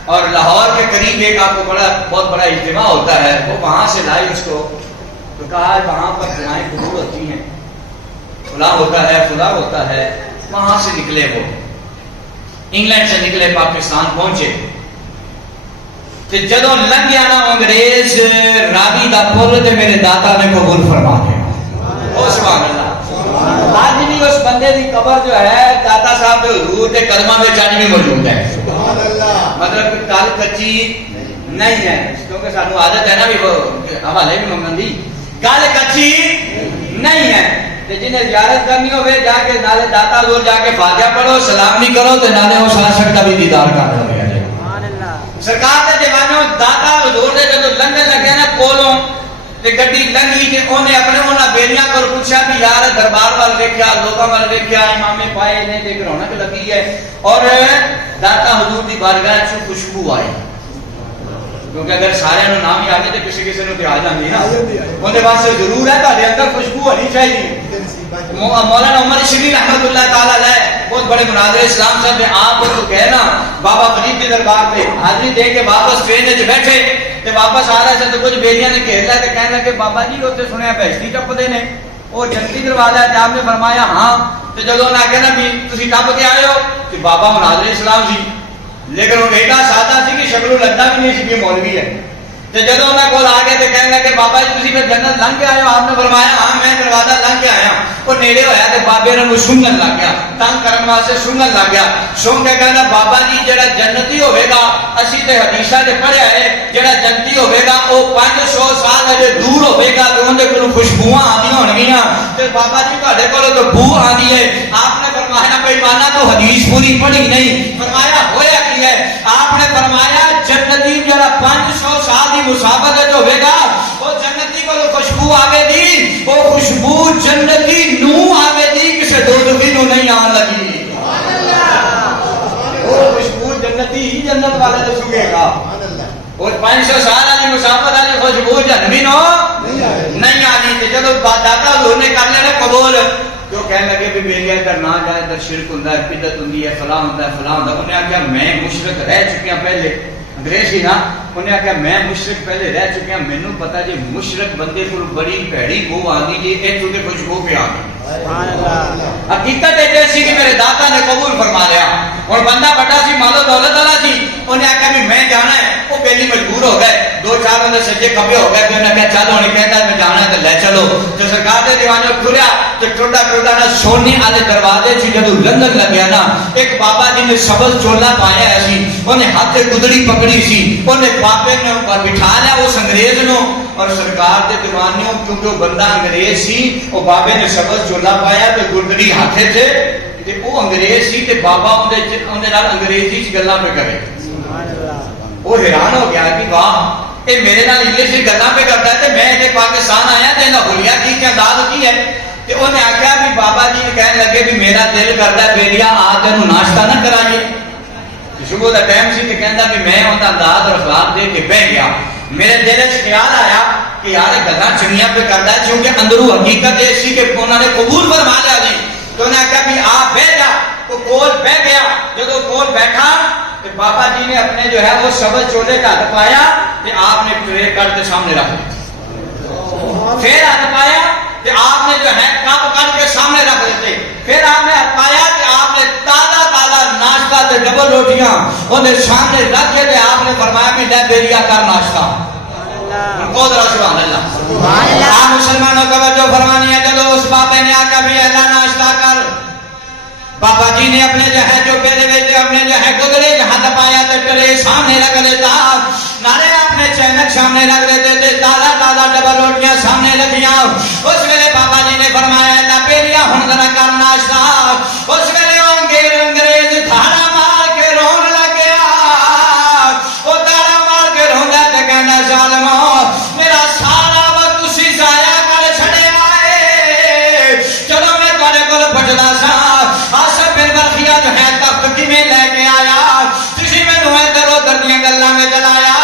اور لاہور کے قریب ایک آپ کو بہت بڑا اجتماع ہوتا ہے. وہ وہاں سے لائی اس کو تو کہا وہاں پر دعائیں قبول ہوتی ہیں، فلاں ہوتا ہے. وہاں سے نکلے، وہ انگلینڈ سے نکلے، پاکستان پہنچے. کہ جدوں لنگ گیا نا انگریز راوی دا پل تے میرے داتا نے قبول فرما دیا. سبحان اللہ. آج بھی اس بندے کی قبر جو ہے داتا صاحب کے حضور کے قدموں میں آج بھی موجود ہے. مطلب گل کچی نہیں ہے، کیونکہ سانو عادت ہے نا بھی حوالے بھی منگن دی، گل کچی نہیں ہے۔ جنہیں زیارت کرنی ہوئے جا کے نالے داتا حضور جا کے فاتحہ پڑھو، سلام نہیں کرو تو نالے اس عاشق کا بھی دیدار کر لو۔ سرکار دے دیوانوں داتا حضور دے جدو لنگن لگے نا کولوں تے گڈی لنگی تے اونے اپنے انہاں بیلیاں کو پوچھا بھی یار دربار وال ویکھیا، لوکاں وال ویکھیا، امام پائے نے تے رونق لگی ہے، اور داتا حضور دی بارگاہ چ خوشبو آئی، کیونکہ اگر سارے نو نام ہی آ گئے تو کسی کسی نو تے آ جاندی نا، اون دے واسطے ضرور ہے تہاڈے اندر خوشبو ہونی چاہیے۔ مولانا عمر شریف رحمۃ اللہ تعالی علیہ بہت بڑے مناظر اسلام صاحب نے آپ کو کہنا بابا فرید کے دربار پہ حاضری دے کے واپس ٹرین وچ بیٹھے تے واپس آ رہے تھے تو کچھ بیلیاں نے گھیر لیا تے کہنے لگے بابا جی اوتھے سنیا بہشتی ٹپدے نے، وہ جنتی دروازہ ہے تے آپ نے فرمایا ہاں، تے جدوں انہاں کہنا بھی تسی ٹپ کے آئے ہو تے بابا مناظر اسلام سی، لیکن وہ ایڈا سادہ سی کہ شکل لگتا بھی نہیں سی کہ مولوی ہے۔ تے جدوں انہاں کول آ گئے تے کہنے لگے بابا جی تسی پھر جنت لنگ کے آئے ہو؟ آپ نے فرمایا ہاں میں دروازہ لنگ کے آیا۔ وہ نیڑے ہویا تے بابے نوں سونگن لگ گیا، تنگ کرن واسطے سونگن لگ گیا، سونگ کے کہندا بابا جی جڑا جنتی ہوے گا، اسی تے حدیثاں تے پڑھیا ہے جڑا جنتی ہوے گا او 500 سال اجے دور ہوے گا تے اون دے کولوں خوشبوواں آندیاں ہونگیاں، تے بابا جی تہاڈے کولوں تو بو آندی ہے۔ آپ نے فرمایا بے ایماناں تو حدیث پوری پڑھی نہیں۔ فرمایا ہویا کی ہے؟ آپ نے فرمایا جنتی جڑا 500 سال دی مسافت ہوے گا او جنتی کولوں خوشبو آوے دی، او خوشبو جنتی نو آوے دی، کسے دوزخی نو نہیں آن لگی۔ سبحان اللہ، او خوشبو جنتی ہی جنت والے نو سنگے گا، اور 500 سال والی مسافت والی خوشبو جہنمی نو نہیں آنی۔ تے جدوں داتا حضور نے کر لینا قبول، جو کہنے لگے بھی میری ادھر نہ جائے، ادھر شرک ہوندا ہے، بدعت ہوندی ہے، فلاں ہوندا ہے، فلاں ہوندا ہے۔ انہیں آخیا میں مشرک رہ چکیا پہلے، انگریز ہی نا، انہیں آخیا میں مشرک پہلے رہ چکیا، مینوں پتا جی مشرک بندے کو بڑی بھڑی بو آندی جی اتوں تے خوشبو پہ آندی۔ حقیقت یہ سی کہ میرے داتا نے قبول فرما لیا، اور بندہ بڑا سی مالو دولت والا سی، انہیں آخیا بھی میں جانا ہے، وہ پہلی مجبور ہو گئے، 2-4 بندے سجے کھبے ہو گئے، انہیں کہا چلو، انہیں کہتا میں جانا ہے تو لے چلو۔ تو سرکار دے دیوانے کھلیا تو ٹوٹا ٹوٹا نا سونے والے دروازے سے جدوں لنگن لگیا نا، ایک بابا جی نے سبز چولا پایا ہے سی، انہیں ہاتھ گدڑی پکڑی سی، انہیں بابے نے بٹھا لیا اس انگریز نو، اور سرکار دے دیوانیوں کیونکہ وہ بندہ انگریز سی، وہ بابے نے سبز چولا پایا تو گدڑی ہاتھے سے تے وہ انگریز سی تے بابا اندے نال انگریزی چ گلاں پہ کرے۔ وہ حیران ہو گیا کہ واہ اے میرے نال انگلش چ گلاں پہ کرتا ہے تے میں تے پاکستان آیا تے نہ بھولیا کی انداز کی ہے۔ تے انہیں آخیا بھی بابا جی کہنے لگے بھی میرا دل کرتا ہے بیلیا آ تینوں ناشتہ نہ کرائیے۔ صبح کا ٹائم سی تے کہندا بھی میں اوندا انداز اور اخلاق دے کے بیٹھ گیا، میرے دل وچ خیال آیا کہ یار گلاں چنگیاں پہ کردا ہے، کیونکہ اندروں حقیقت یہ سی کہ انہوں نے قبول فرما لیا جی۔ تو انہیں کہا بھی آپ بیٹھ جا، تو کول بیٹھ گیا، جب وہ کول بیٹھا تو بابا جی نے اپنے جو ہے وہ سبز چولے کا ہاتھ پایا کہ آپ نے ٹرے کر کے سامنے رکھ دی، پھر ہاتھ پایا کہ آپ نے جو ہے کپ کر کے سامنے رکھ دیتے، پھر آپ نے ہاتھ پایا کہ آپ نے تازہ تازہ ناشتہ تے ڈبل روٹیاں انہیں سامنے رکھ کے آپ نے فرمایا بھی لے بیلیا کر ناشتہ۔ سبحان اللہ، آپ مسلمانوں کا جو فرمانی ہے چلو اس بابے نے آ کر بھی اللہ ناشتہ کر۔ بابا جی نے اپنے جو ہے جو پیرے ویچے اپنے جو ہے گدڑے ہاتھ پایا تو ٹرے سامنے رکھ دیتا، نارے اپنے چینک سامنے رکھ دیتے تھے، تازہ تازہ ڈبل روٹیاں سامنے رکھیاں۔ اس ویلے بابا جی نے فرمایا اللہ پیریا ہن ذرا کر ناشتہ۔ اس ویلے انگریز دھاڑا مار کے رون لگیا، وہ دھاڑا مار کے روندا تے کہندا ظالما میرا سارا وقت اسی ضائع کر چھڑیا ہے، چلو میں تہاڈے کول پچھدا سا جو ہے تخت کی میں لے کے آیا، کسی میں نوے درو دردیاں گلہ میں جلایا،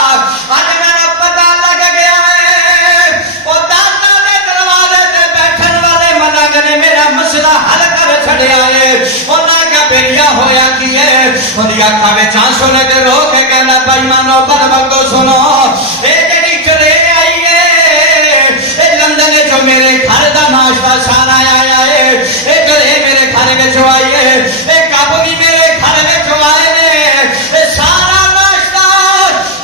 آج میرا پتہ لگ گیا ہے وہ داتا نے دروازے سے بیٹھن والے ملنگ نے میرا مسئلہ حل کر چھڑیا ہے۔ انہاں کا بیٹیا ہویا کی ہے، انہی آنکھاں وچ آنسو نے تے رو کے کہنا بھائی مانو بد وقتو سنو، اے جڑی ٹرے آئی ہے اے لندن جو میرے گھر دا ناشتہ سارا آیا ہے، اے ٹرے میرے گھر وچ آئی ہے، کابلی میرے گھر میں جو آئے نے سارا ناشتہ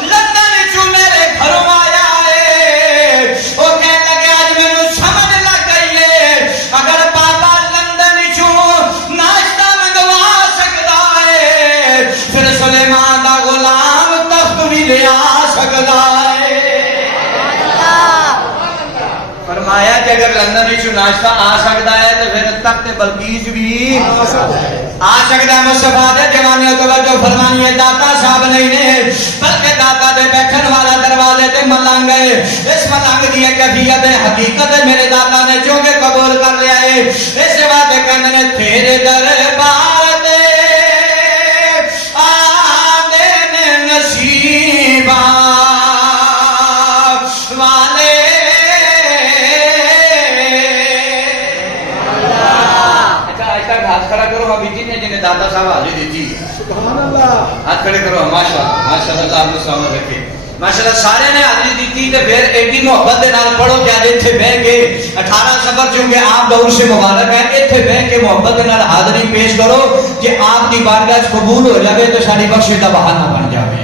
لندن چو میرے گھروں آیا ہے۔ وہ کہنے لگے آج میں سمجھ لگ گئی ہے اگر بابا لندن چو ناشتہ منگوا سکتا ہے پھر سلیمان دا غلام اگر لندن وچ ناشتہ آ سکتا ہے تو پھر تخت بلقیس بھی آ سکتا ہے. مصطفیٰ دے جوانیوں توجہ فرمانی ہے. داتا صاحب نہیں نے بلکہ داتا دے بیٹھن والا دروازے تے ملنگ ہے. اس ملنگ دی کیفیت حقیقت میرے داتا نے جو کہ قبول کر لیا ہے. اس واسطے کہندے نے تیرے دربار تے آندے نے نصیباں والے. ہاتھ کھڑا کرو ابھی جن جنہیں دادا صاحب حاضری دیتی ہے. سبحان اللہ. ہاتھ کھڑے کرو. ماشاءاللہ ماشاءاللہ. اللہ آپ کو سلامت رکھے. ماشاءاللہ سارے نے حاضری دیتی تے پھر ایڈی محبت دے نال پڑھو کہ اج ایتھے بیٹھ کے 18 سفر چونکہ عام دور سے مبارک ہے ایتھے بیٹھ کے محبت دے نال حاضری پیش کرو کہ آپ دی بارگاہ وچ قبول ہو جاوے تو ساری بخشش دا بہانہ بن جاوے.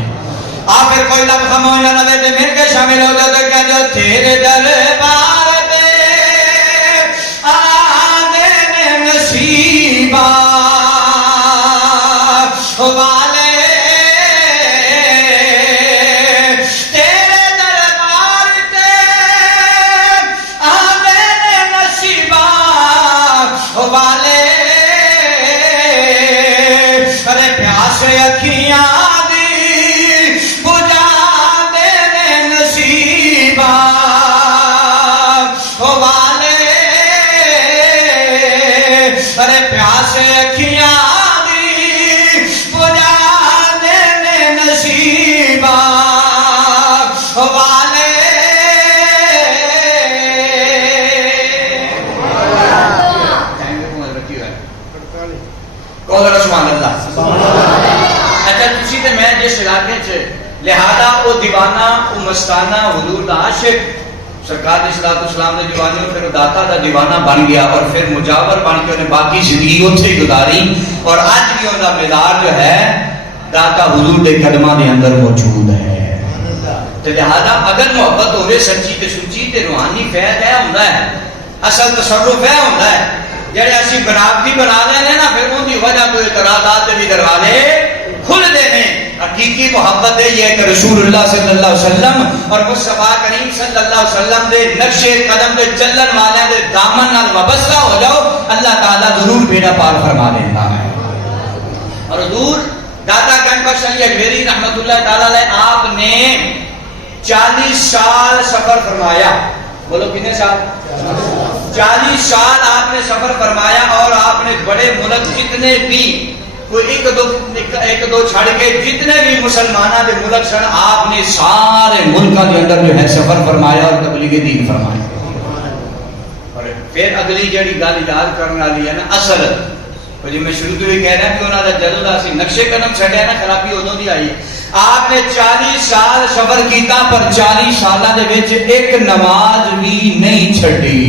آپ پھر کوئی لفظ خاموش نہ رہے تے مل کے شامل ہو جاؤ تے کہہ دو تیرے دربار تے آنے نے نصیباں والے. تیرے دربار تے آنے نے نصیباں والے. ارے پیاسے اکھیاں ارے پیاسے اکھیاں دی بجھا دینے نصیباں والے. کہو سبحان اللہ. اچھا تسی تے میں جس علاقے چ لہذا وہ دیوانہ وہ مستانہ حضور دا عاشق سرکار علیہ السلام نے دیوانی اور پھر داتا دا دیوانہ بن گیا اور پھر مجاور بن کے انہیں باقی زندگی اتھے گزاری. اور آج بھی ان کا مزار جو ہے داتا حضور کے قدماں دے اندر موجود ہے. تو لہذا اگر محبت ہوئے سچی تے سچی تے روحانی فیض ہے ہوندا ہے اصل تصرف ہے ہوندا ہے. جڑے اسی بناوٹی بنا لینے نا پھر ان کی وجہ تو اعتراضات کے بھی دروازے کھل دینے. حقیقی محبت ہے یہ کہ رسول اللہ صلی اللہ علیہ وسلم اور مصطفیٰ کریم صلی اللہ علیہ وسلم دے نقش قدم دے چلن والے دے دامن نال وابستہ ہو جاؤ اللہ تعالیٰ ضرور بیڑا پار فرما دیتا ہے. اور حضور داتا گنج بخش علی اجمیری رحمت اللہ تعالیٰ علیہ آپ نے 40 سال سفر فرمایا. بولو کتنے سال؟ 40 سال آپ نے سفر فرمایا. اور آپ نے بڑے ملک جتنے بھی کوئی ایک دو چھڑ کے جتنے بھی مسلمانہ دے ملک سن آپ نے سارے ملکہ کے اندر جو ہے سفر فرمایا اور تبلیغ دین فرمایا. اور پھر اگلی جڑی گل یاد کرنے والی ہے نا اصل جی میں شروع تو یہ کہہ رہا کہ انہوں نے جدوں دا اسی نقشے قدم چھڈیا نا خرابی ادوں دی آئی. آپ نے 40 سال سفر کیتا پر 40 سالاں دے وچ ایک نماز بھی نہیں چھڈی.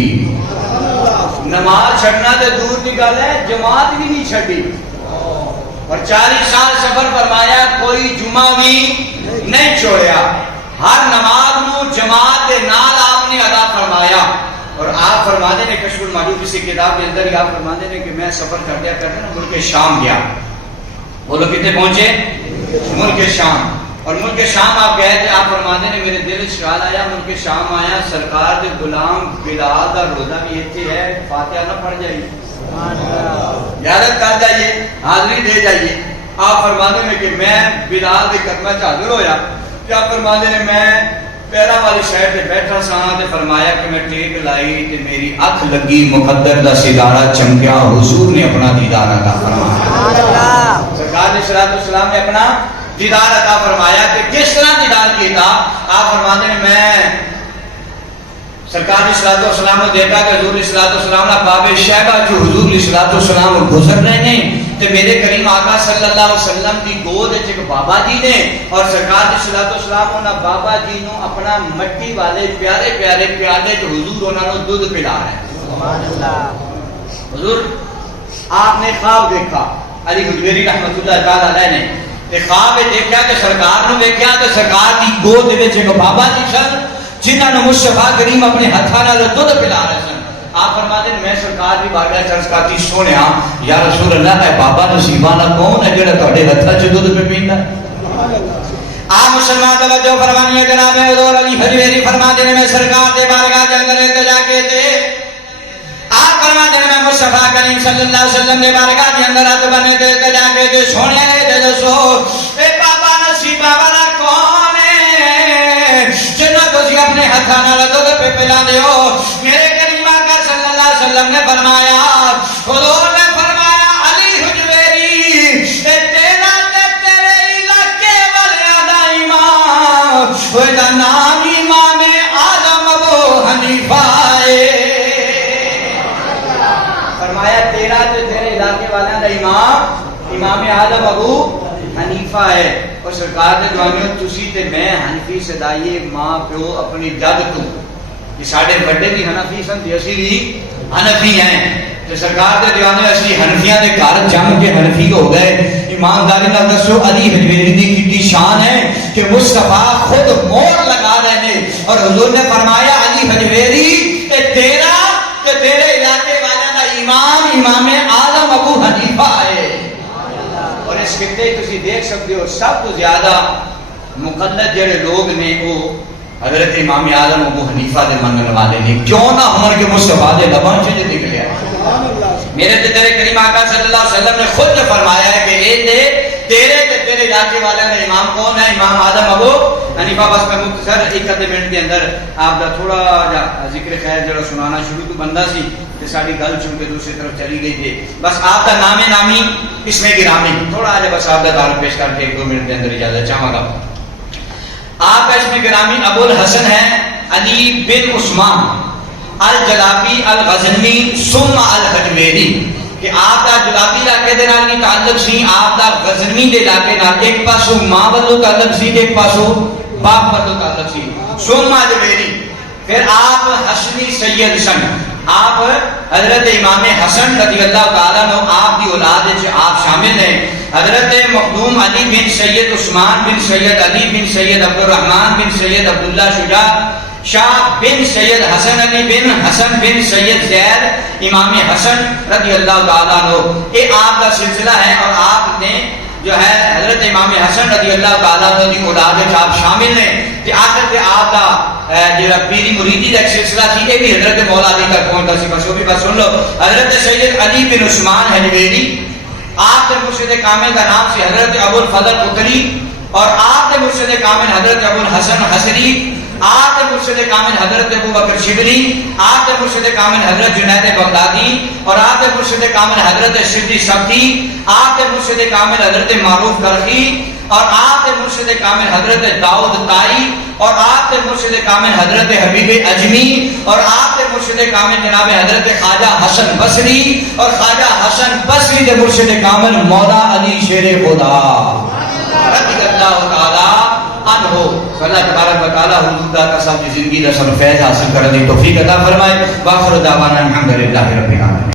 نماز چھڈنا تے دور دی گل ہے جماعت بھی نہیں چھڈی. اور 40 سال سفر فرمایا کوئی جمعہ بھی نہیں چھوڑیا. ہر نماز نو جماعت دے نال آپ نے ادا فرمایا. اور آپ فرماتے ہیں کشف المعلوم کسی کتاب کے اندر ہی آپ فرماتے ہیں کہ میں سفر کر دیا کرتے نا ملک شام گیا. بولو کتنے پہنچے؟ ملک شام. اور ملک شام آپ گئے تھے آپ فرماتے ہیں میرے دل خیال آیا ملک شام آیا سرکار دے غلام بلال دا روزہ بھی ایتھے ہے فاتحہ نہ پڑھ جائیے یادت کر جائیے حاضری دے جائیے. آپ فرماتے ہیں کہ میں بلال کے قدمہ حاضر ہویا. کیا فرماتے ہیں میں پیرا والی شہر سے بیٹھا سا تے فرمایا کہ میں ٹیک لائی تے میری اکھ لگی مقدر دا ستارہ چمکیا حضور نے اپنا دیدار عطا فرمایا. سرکار نے صلی اللہ علیہ وسلم نے اپنا دیدار عطا فرمایا. کہ کس طرح دیدار کیتا آپ فرماتے ہیں میں سرکار علیہ السلام نے دیکھا کہ حضور علیہ السلام نے باب شیبہ جو حضور علیہ السلام گزر رہے ہیں تو میرے کریم آقا صلی اللہ علیہ وسلم کی گود ایک بابا جی نے اور سرکار علیہ السلام نے بابا جی نو اپنا مٹی والے پیارے پیارے پیالے جو حضور انہوں نے دودھ پلا رہے ہیں. سبحان اللہ. حضور آپ نے خواب دیکھا علی گجویری رحمت اللہ تعالی علیہ نے خواب دیکھا کہ سرکار نے دیکھا تو سرکار کی گود وچ ایک بابا جی سن جنہاں نے مصطفیٰ کریم اپنے ہتھاں نال دودھ پلا رہے سن. آپ فرماتے ہیں میں سرکار کی بارگاہ چرچ کرتی سونیا یا رسول اللہ اے بابا نصیبانہ کون ہے جڑا تہاڈے ہتھاں وچ دودھ پہ پیندا. آپ مسلمان توجہ فرمانیے، جناب حضور علی حجویری فرماتے ہیں میں سرکار دے بارگاہ کے اندر التجا کے تھے، آپ فرماتے ہیں میں مصطفیٰ کریم صلی اللہ علیہ وسلم دے بارگاہ کے اندر ہاتھ بنے تھے التجا کے تھے، سونے دے دسو اے بابا نصیبہ والا کون ہے جنہوں تسی اپنے ہاتھاں نال دودھ پہ پلا دیو؟ میرے کریم آقا صلی اللہ علیہ وسلم نے فرمایا، حضور نے فرمایا علی حجویری اے تیرا تے تیرے علاقے والیاں دا امام اوے دا نام امام اعظم ابو حنیفہ ہے۔ فرمایا تیرا تے تیرے علاقے والیاں دا امام اعظم ابو حنیفہ ہے، اور سرکار دے جوانیوں تسی تے میں حنفی صدائیے ماں پیو اپنی جد تو یہ ساڑھے بڑے بھی حنفی سن تے اسی بھی حنفی ہیں، تو سرکار دے دیوانے اسی حنفیاں دے گھر جم کے حنفی ہو گئے۔ ایمانداری نہ دسو علی حجویری دی کتنی شان ہے کہ مصطفیٰ خود مور لگا رہے ہیں، اور حضور نے فرمایا علی حجویری کہ تیرا کہ تیرے علاقے والا دا امام اعظم ابو حنیفہ ہے۔ اور اس خطے تسی دیکھ سکتے ہو سب تو زیادہ مقلد جڑے لوگ نے وہ حضرت امام اعظم ابو حنیفہ دے منن والے نے، کیوں نہ ہمر کے مصطفیٰ دے لبان سے نکلیا میرے تے تیرے کریم آقا صلی اللہ علیہ وسلم نے خود فرمایا ہے کہ اے دے تیرے تے تیرے علاقے والے نے امام کون ہے؟ امام اعظم ابو حنیفہ۔ بس میں مختصر ایک آدھے منٹ کے اندر آپ کا تھوڑا جا ذکر خیر جڑا سنانا شروع تو بندہ سی تے ساری گل سن کے دوسری طرف چلی گئی تھی، بس آپ کا نام نامی اس میں گرامی تھوڑا آج بس آپ کا تعارف پیش کر کے ایک دو منٹ کے اندر اجازت چاہوں گا۔ آپ کا اس میں گرامی ابو الحسن ہے علی بن عثمان الجلابی الغزنوی ثم الحجویری، کہ آپ کا جلابی علاقے دے نال نہیں تعلق سی، آپ کا غزنوی دے علاقے نال ایک پاسو ماں والو تعلق سی ایک پاسو باپ والو تعلق سی، ثم الحجویری۔ پھر آپ حسنی سید سن، آپ حضرت امام حسن رضی اللہ تعالیٰ عنہ آپ کی اولاد وچ آپ شامل ہیں۔ حضرت مخدوم علی بن سید عثمان بن سید علی بن سید عبد الرحمن بن سید عبداللہ شجاع شاہ بن سید حسن علی بن حسن بن سید زید امام حسن رضی اللہ تعالیٰ عنہ، یہ آپ کا سلسلہ ہے، اور آپ نے جو ہے حضرت امام حسن رضی اللہ تعالیٰ عنہ کی اولاد میں آپ شامل ہیں، کہ آخر کے آپ کا جو پیری مریدی کا ایک سلسلہ تھی یہ بھی حضرت مولا علی تک پہنچتا سی۔ بس وہ بھی بس سن لو، حضرت سید علی بن عثمان حجویری، آپ کے مرشد کامل کا نام سی حضرت ابو الفضل قطری، اور آپ کے مرشد کامل حضرت ابو الحسن حسری، آپ کے مرشد کامل حضرت ابو بکر شبلی، آپ کے مرشد کامل حضرت جنید بغدادی، اور آپ کے مرشد کامل حضرت شبلی سبتی، آپ کے مرشد کامل حضرت معروف کرخی، اور آپ کے مرشد کامل حضرت داؤد تائی، اور آپ کے مرشد کامل حضرت حبیب اجمی، اور آپ کے مرشد کامل جناب حضرت خواجہ حسن بصری، اور خواجہ حسن بصری کے مرشد کامل مولا علی شیر خدا رضی اللہ تعالیٰ عنہ۔ اللہ تبارک و تعالیٰ حضور کا سب کی زندگی کا سب فیض حاصل کرنے کی توفیق عطا فرمائے۔ واخر دعوانا الحمدللہ رب العالمین۔